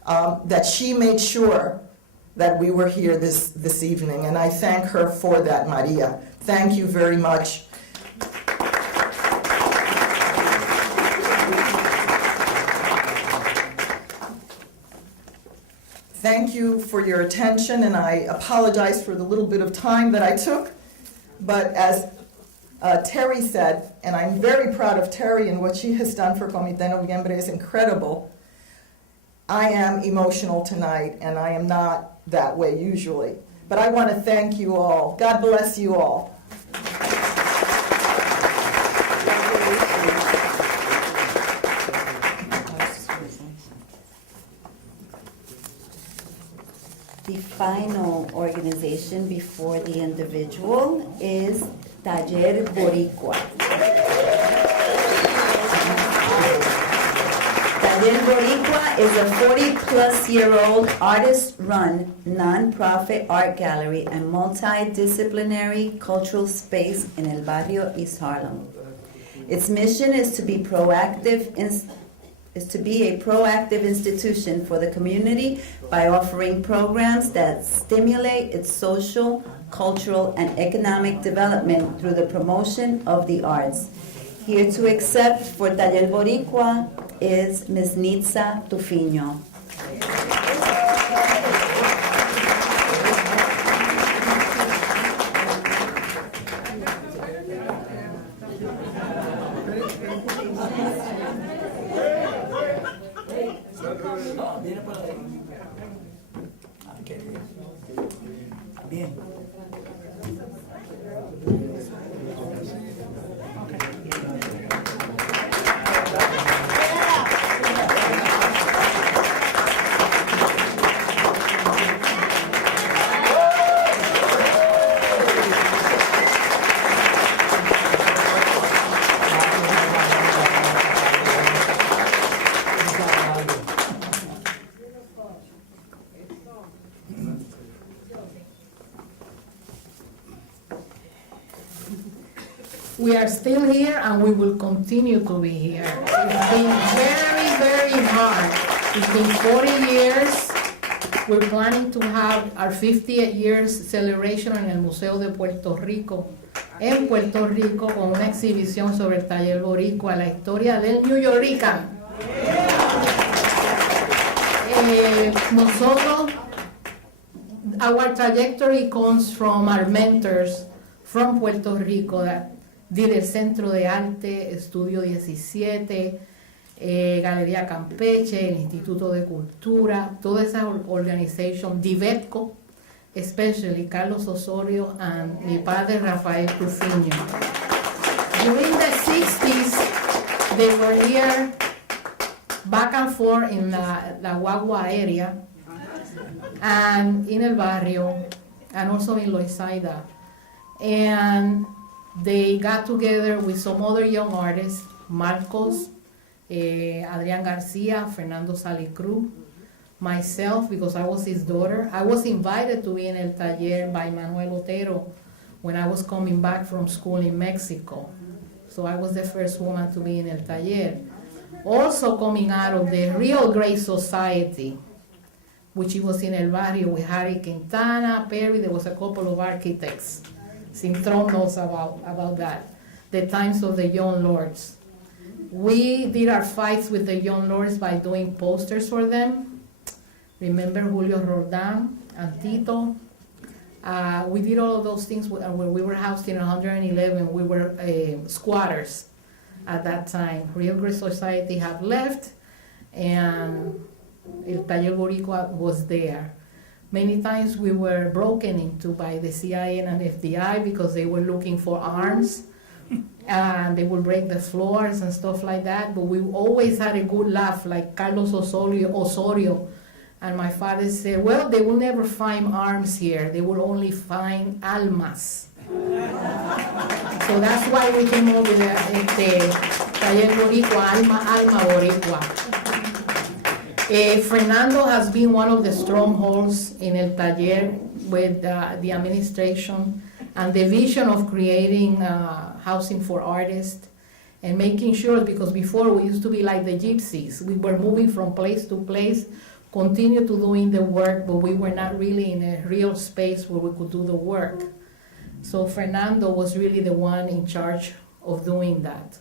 that she made sure that we were here this evening. And I thank her for that, Maria. Thank you very much. Thank you for your attention, and I apologize for the little bit of time that I took. But as Terry said, and I'm very proud of Terry and what she has done for Comité Noviembre is incredible. I am emotional tonight, and I am not that way usually. But I want to thank you all. God bless you all. The final organization before the individual is Taller Boricua. Taller Boricua is a 40-plus-year-old artist-run, non-profit art gallery and multidisciplinary cultural space in El Barrio, East Harlem. Its mission is to be a proactive institution for the community by offering programs that stimulate its social, cultural, and economic development through the promotion of the arts. Here to accept for Taller Boricua is Ms. Nitza Tufiño. Bien. We are still here and we will continue to be here. It's been very, very hard. It's been 40 years. We're planning to have our 50th years celebration in el Museo de Puerto Rico en Puerto Rico con una exhibición sobre el taller boricua, la historia del New York Rican. Nosotros, our trajectory comes from our mentors from Puerto Rico that did el Centro de Arte, Estudio 17, Galería Campeche, el Instituto de Cultura, toda esa organization, Divetco, especially Carlos Osorio and mi padre Rafael Trufiño. During the 60s, they were here back and forth in la Aguado area and in el barrio and also in Loisaida. And they got together with some other young artists, Marcos, Adrián Garcia, Fernando Salicruz, myself, because I was his daughter. I was invited to be in El Taller by Manuel Otero when I was coming back from school in Mexico. So I was the first woman to be in El Taller. Also coming out of the Real Great Society, which was in El Barrio with Harry Quintana, Perry, there was a couple of architects. Sintron knows about that. The times of the Young Lords. We did our fights with the Young Lords by doing posters for them. Remember Julio Roldán and Tito? We did all of those things when we were housed in 111. We were squatters at that time. Real Great Society had left, and El Taller Boricua was there. Many times we were broken into by the CIA and FBI because they were looking for arms, and they would break the floors and stuff like that. But we always had a good laugh, like Carlos Osorio. And my father said, well, they will never find arms here. They will only find almas. So that's why we came over with Taller Boricua, Alma Boricua. Fernando has been one of the strongholds in El Taller with the administration and the vision of creating housing for artists and making sure, because before we used to be like the gypsies. We were moving from place to place, continue to doing the work, but we were not really in a real space where we could do the work. So Fernando was really the one in charge of doing that.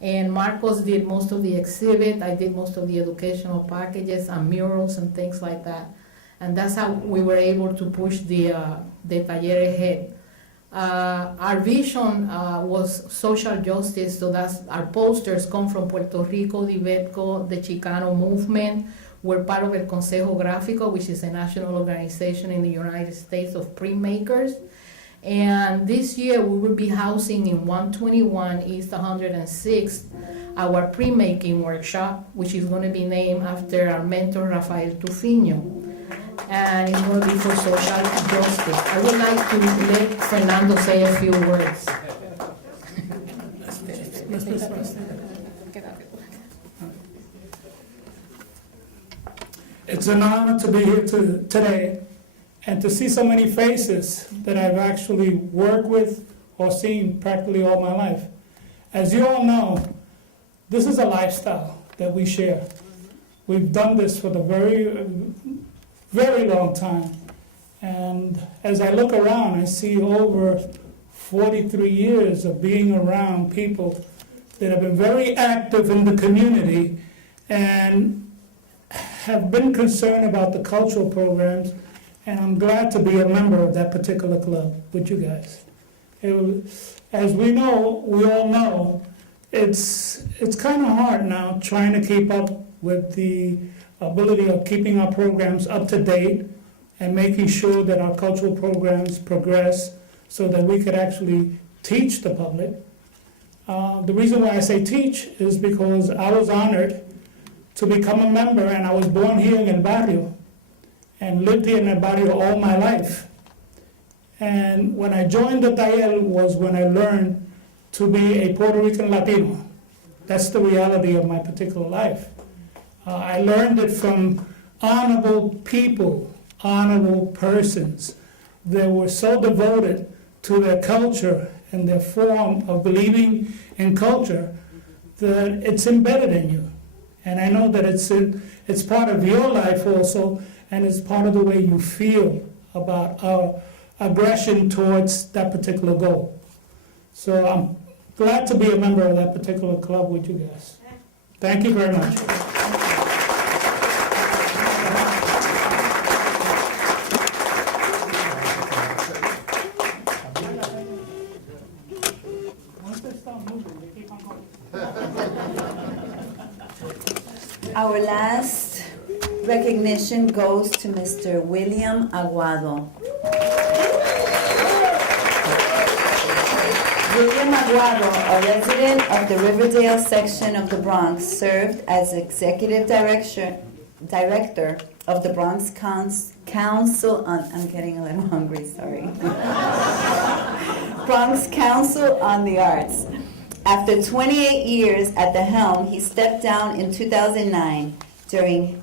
And Marcos did most of the exhibit, I did most of the educational packages and murals and things like that. And that's how we were able to push the taller ahead. Our vision was social justice, so that's our posters come from Puerto Rico, Divetco, the Chicano movement. We're part of El Consejo Gráfico, which is a national organization in the United States of printmakers. And this year we will be housing in 121 East 106th our printmaking workshop, which is going to be named after our mentor Rafael Trufiño. And it's going to be for social justice. I would like to let Fernando say a few words. It's an honor to be here today and to see so many faces that I've actually worked with or seen practically all my life. As you all know, this is a lifestyle that we share. We've done this for the very, very long time. And as I look around, I see over 43 years of being around people that have been very active in the community and have been concerned about the cultural programs, and I'm glad to be a member of that particular club with you guys. As we all know, it's kind of hard now trying to keep up with the ability of keeping our programs up to date and making sure that our cultural programs progress so that we could actually teach the public. The reason why I say teach is because I was honored to become a member, and I was born here in El Barrio and lived here in El Barrio all my life. And when I joined the taller was when I learned to be a Puerto Rican Latino. That's the reality of my particular life. I learned it from honorable people, honorable persons that were so devoted to their culture and their form of believing in culture that it's embedded in you. And I know that it's part of your life also, and it's part of the way you feel about our aggression towards that particular goal. So I'm glad to be a member of that particular club with you guys. Thank you very much. Our last recognition goes to Mr. William Aguado. William Aguado, a resident of the Riverdale section of the Bronx, served as executive director of the Bronx Council on, I'm getting a little hungry, sorry. Bronx Council on the Arts. After 28 years at the helm, he stepped down in 2009. During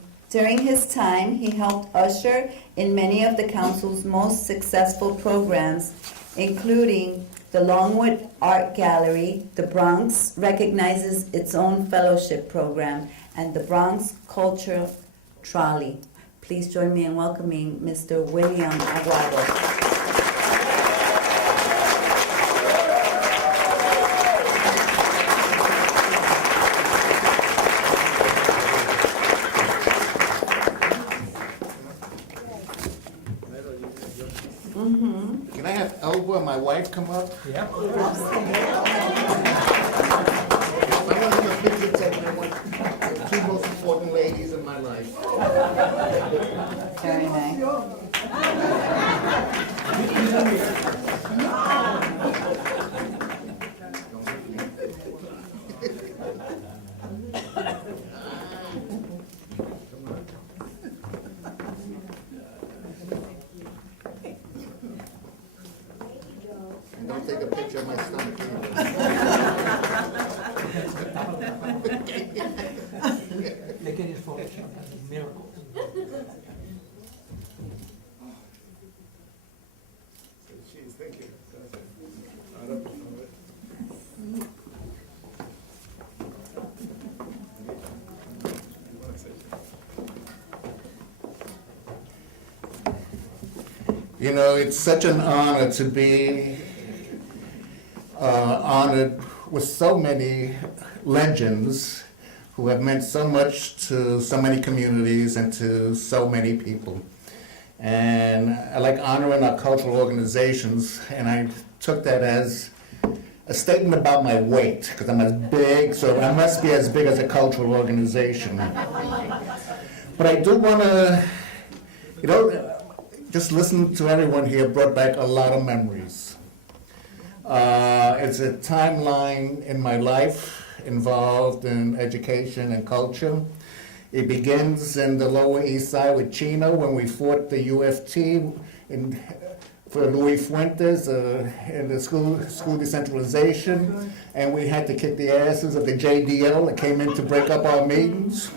his time, he helped usher in many of the council's most successful programs, including the Longwood Art Gallery. The Bronx recognizes its own fellowship program, and the Bronx Culture Trolley. Please join me in welcoming Mr. William Aguado. Can I have Elba and my wife come up? Yeah. I want to take a picture taken. I want the two most important ladies in my life. Very nice. Don't take a picture of my stomach either. Look at his Photoshop, miracles. Jeez, thank you. You know, it's such an honor to be honored with so many legends who have meant so much to so many communities and to so many people. And I like honoring our cultural organizations, and I took that as a statement about my weight, because I'm as big, so I must be as big as a cultural organization. But I do want to, just listen to everyone here brought back a lot of memories. It's a timeline in my life involved in education and culture. It begins in the Lower East Side with Chino when we fought the UFT for Luis Fuentes in the school decentralization, and we had to kick the asses of the JDL that came in to break up our meetings.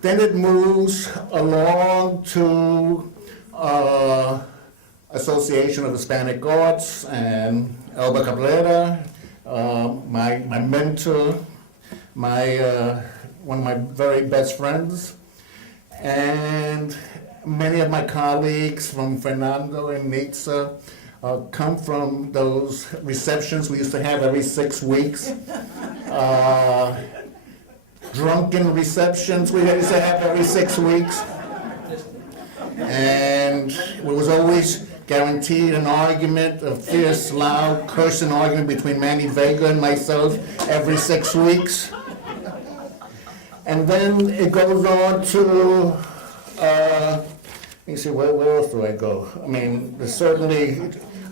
Then it moves along to Association of Hispanic Arts and Elba Cabrera, my mentor, one of my very best friends, and many of my colleagues from Fernando and Nitza come from those receptions we used to have every 6 weeks. Drunken receptions we used to have every 6 weeks. And it was always guaranteed an argument, a fierce, loud, cursing argument between Manny Vega and myself every 6 weeks. And then it goes on to, let me see, where else do I go? I mean, there's certainly,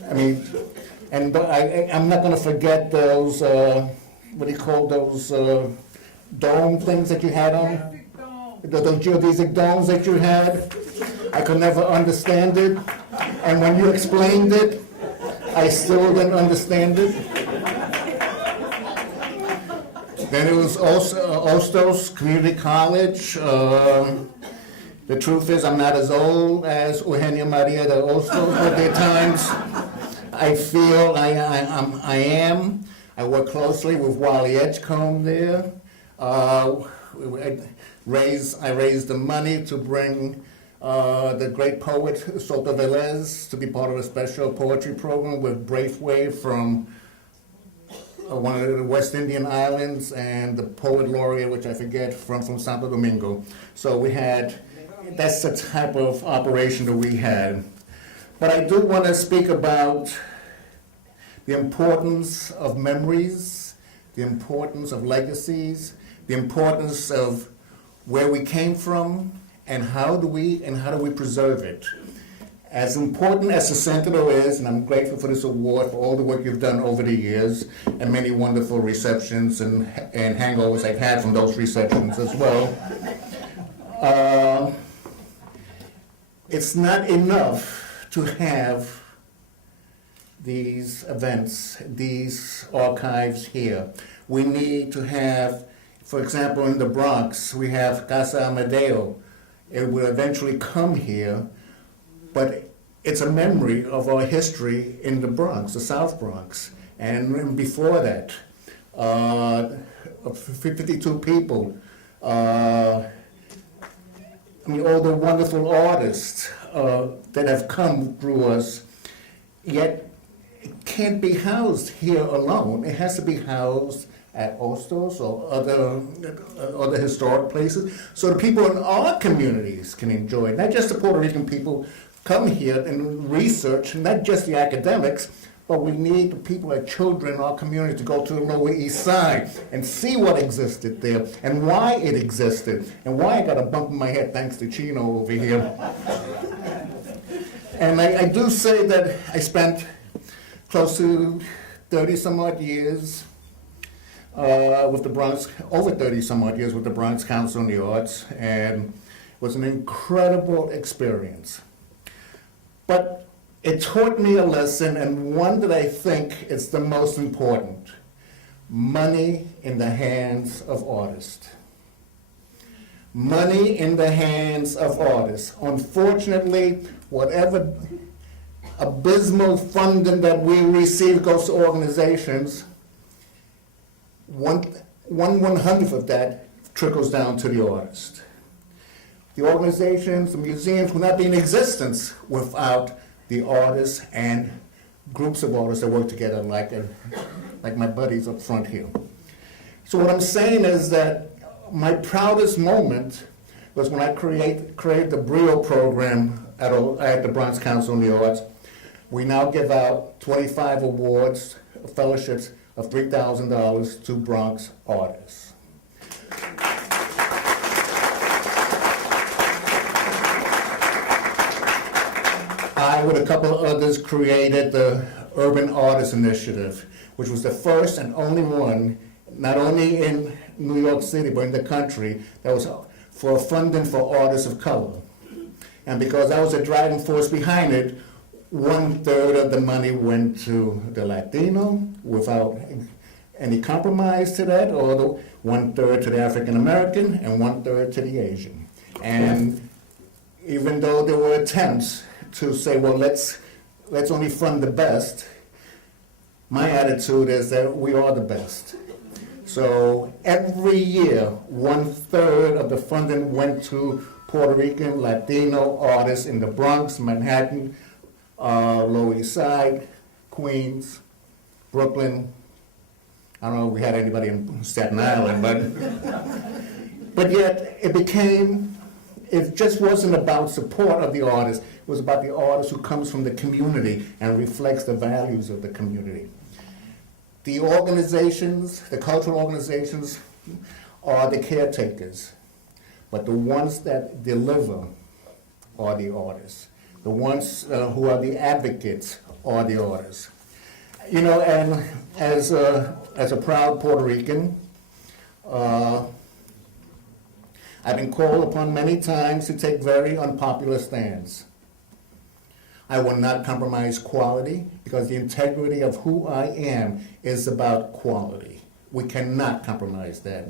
and I'm not going to forget those, what do you call those dome things that you had on? Those geodesic domes that you had. I could never understand it. And when you explained it, I still didn't understand it. Then it was also Hostos Community College. The truth is, I'm not as old as Eugenia Maria de Hostos, but there are times I feel I am. I work closely with Wally Edgecombe there. I raised the money to bring the great poet Soto Vélez to be part of a special poetry program with Braithwaite from one of the West Indian islands, and the poet laureate, which I forget, from Santo Domingo. So that's the type of operation that we had. But I do want to speak about the importance of memories, the importance of legacies, the importance of where we came from, and how do we preserve it. As important as the Centro is, and I'm grateful for this award for all the work you've done over the years, and many wonderful receptions and hangovers I've had from those receptions as well. It's not enough to have these events, these archives here. We need to have, for example, in the Bronx, we have Casa Amadeo. It will eventually come here, but it's a memory of our history in the Bronx, the South Bronx. And before that, 52 people, all the wonderful artists that have come through us, yet it can't be housed here alone. It has to be housed at Hostos or other historic places, so the people in our communities can enjoy it. Not just the Puerto Rican people come here and research, not just the academics, but we need the people, like children in our community, to go to the Lower East Side and see what existed there and why it existed and why I got a bump in my head thanks to Chino over here. And I do say that I spent close to 30 some odd years with the Bronx, over 30 some odd years with the Bronx Council on the Arts, and it was an incredible experience. But it taught me a lesson, and one that I think is the most important: money in the hands of artists. Money in the hands of artists. Unfortunately, whatever abysmal funding that we receive goes to organizations, one hundredth of that trickles down to the artist. The organizations, the museums would not be in existence without the artists and groups of artists that work together, like my buddies up front here. So what I'm saying is that my proudest moment was when I created the BRIO program at the Bronx Council on the Arts. We now give out 25 awards, fellowships of $3,000 to Bronx artists. I, with a couple of others, created the Urban Artists Initiative, which was the first and only one, not only in New York City, but in the country, that was for funding for artists of color. And because I was a driving force behind it, 1/3 of the money went to the Latino without any compromise to that, or 1/3 to the African American and 1/3 to the Asian. And even though there were attempts to say, well, let's only fund the best, my attitude is that we are the best. So every year, 1/3 of the funding went to Puerto Rican, Latino artists in the Bronx, Manhattan, Lower East Side, Queens, Brooklyn. I don't know if we had anybody in Staten Island, but yet it just wasn't about support of the artists. It was about the artist who comes from the community and reflects the values of the community. The organizations, the cultural organizations, are the caretakers, but the ones that deliver are the artists. The ones who are the advocates are the artists. You know, and as a proud Puerto Rican, I've been called upon many times to take very unpopular stands. I will not compromise quality, because the integrity of who I am is about quality. We cannot compromise that.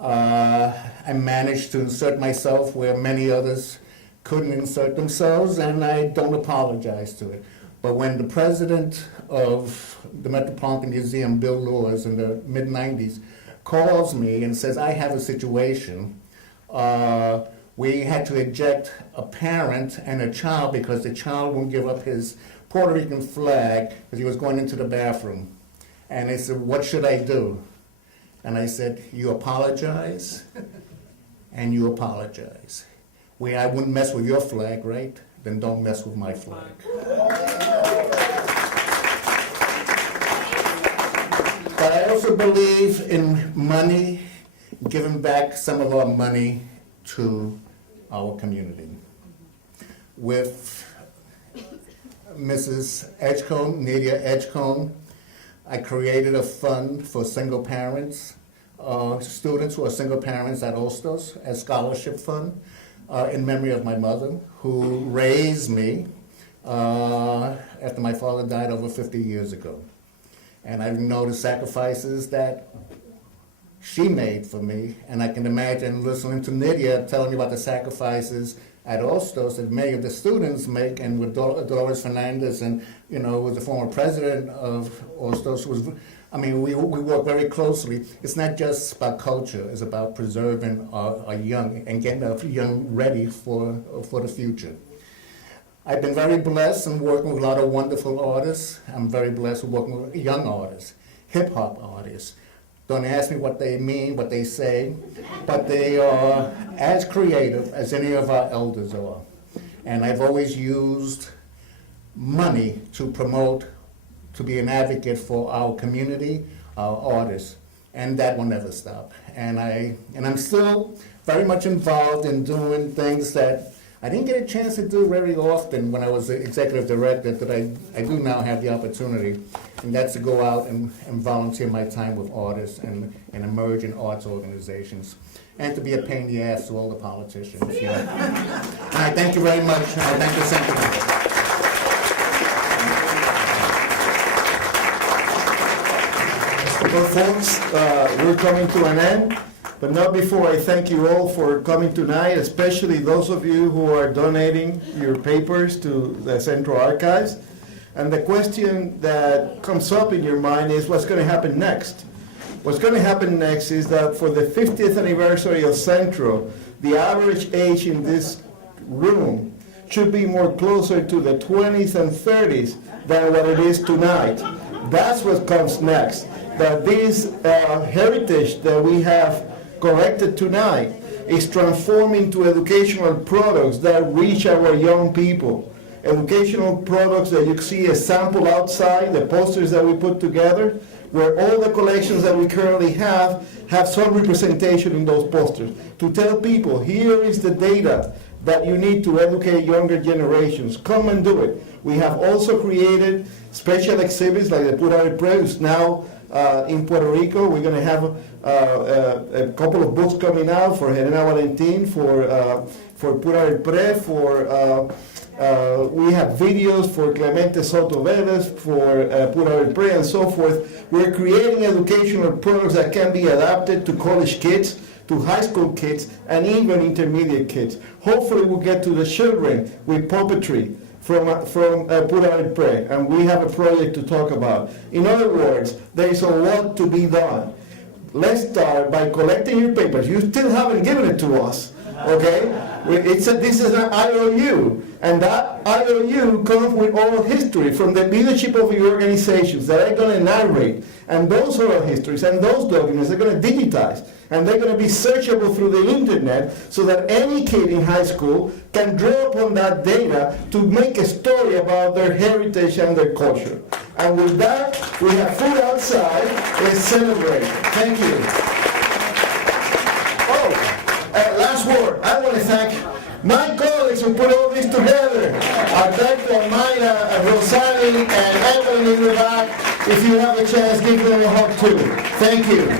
I managed to insert myself where many others couldn't insert themselves, and I don't apologize to it. But when the president of the Metropolitan Museum, Bill Lewis, in the mid-90s, calls me and says, I have a situation we had to eject a parent and a child because the child wouldn't give up his Puerto Rican flag because he was going into the bathroom. And they said, what should I do? And I said, you apologize, and you apologize. I wouldn't mess with your flag, right? Then don't mess with my flag. But I also believe in money, giving back some of our money to our community. With Mrs. Edgecombe, Nadia Edgecombe, I created a fund for single parents, students who are single parents at Hostos, a scholarship fund, in memory of my mother, who raised me after my father died over 50 years ago. And I know the sacrifices that she made for me, and I can imagine listening to Nydia telling me about the sacrifices at Hostos that many of the students make, and with Dolores Fernandez and, you know, with the former president of Hostos, we work very closely. It's not just about culture, it's about preserving our young and getting our young ready for the future. I've been very blessed in working with a lot of wonderful artists. I'm very blessed with working with young artists, hip-hop artists. Don't ask me what they mean, what they say, but they are as creative as any of our elders are. And I've always used money to promote, to be an advocate for our community, our artists, and that will never stop. And I'm still very much involved in doing things that I didn't get a chance to do very often when I was the executive director, that I do now have the opportunity, and that's to go out and volunteer my time with artists and emerging arts organizations, and to be a pain in the ass to all the politicians. You know. And I thank you very much, and I thank the Center. Well, folks, we're coming to an end, but not before I thank you all for coming tonight, especially those of you who are donating your papers to the Central Archives. And the question that comes up in your mind is, what's going to happen next? What's going to happen next is that for the 50th anniversary of Central, the average age in this room should be more closer to the 20s and 30s than what it is tonight. That's what comes next. That this heritage that we have collected tonight is transforming to educational products that reach our young people. Educational products that you see a sample outside, the posters that we put together, where all the collections that we currently have some representation in those posters. To tell people, here is the data that you need to educate younger generations. Come and do it. We have also created special exhibits like the Puertorriqueña now in Puerto Rico. We're going to have a couple of books coming out for Helena Valentin, for Puertorriqueña, we have videos for Clemente, Soto, Vélez, for Puertorriqueña, and so forth. We're creating educational programs that can be adapted to college kids, to high school kids, and even intermediate kids. Hopefully we'll get to the children with puppetry from Puertorriqueña, and we have a project to talk about. In other words, there is a lot to be done. Let's start by collecting your papers. You still haven't given it to us, okay? This is an IOU, and that IOU comes with oral history from the leadership of your organizations that are going to narrate, and those oral histories and those documents are going to digitize, and they're going to be searchable through the internet so that any kid in high school can draw upon that data to make a story about their heritage and their culture. And with that, we have food outside. Let's celebrate. Thank you. Last word. I want to thank my colleagues who put all this together. I'd like to Mayra, Rosali, and Evelyn in the back. If you have a chance, give them a hug too. Thank you.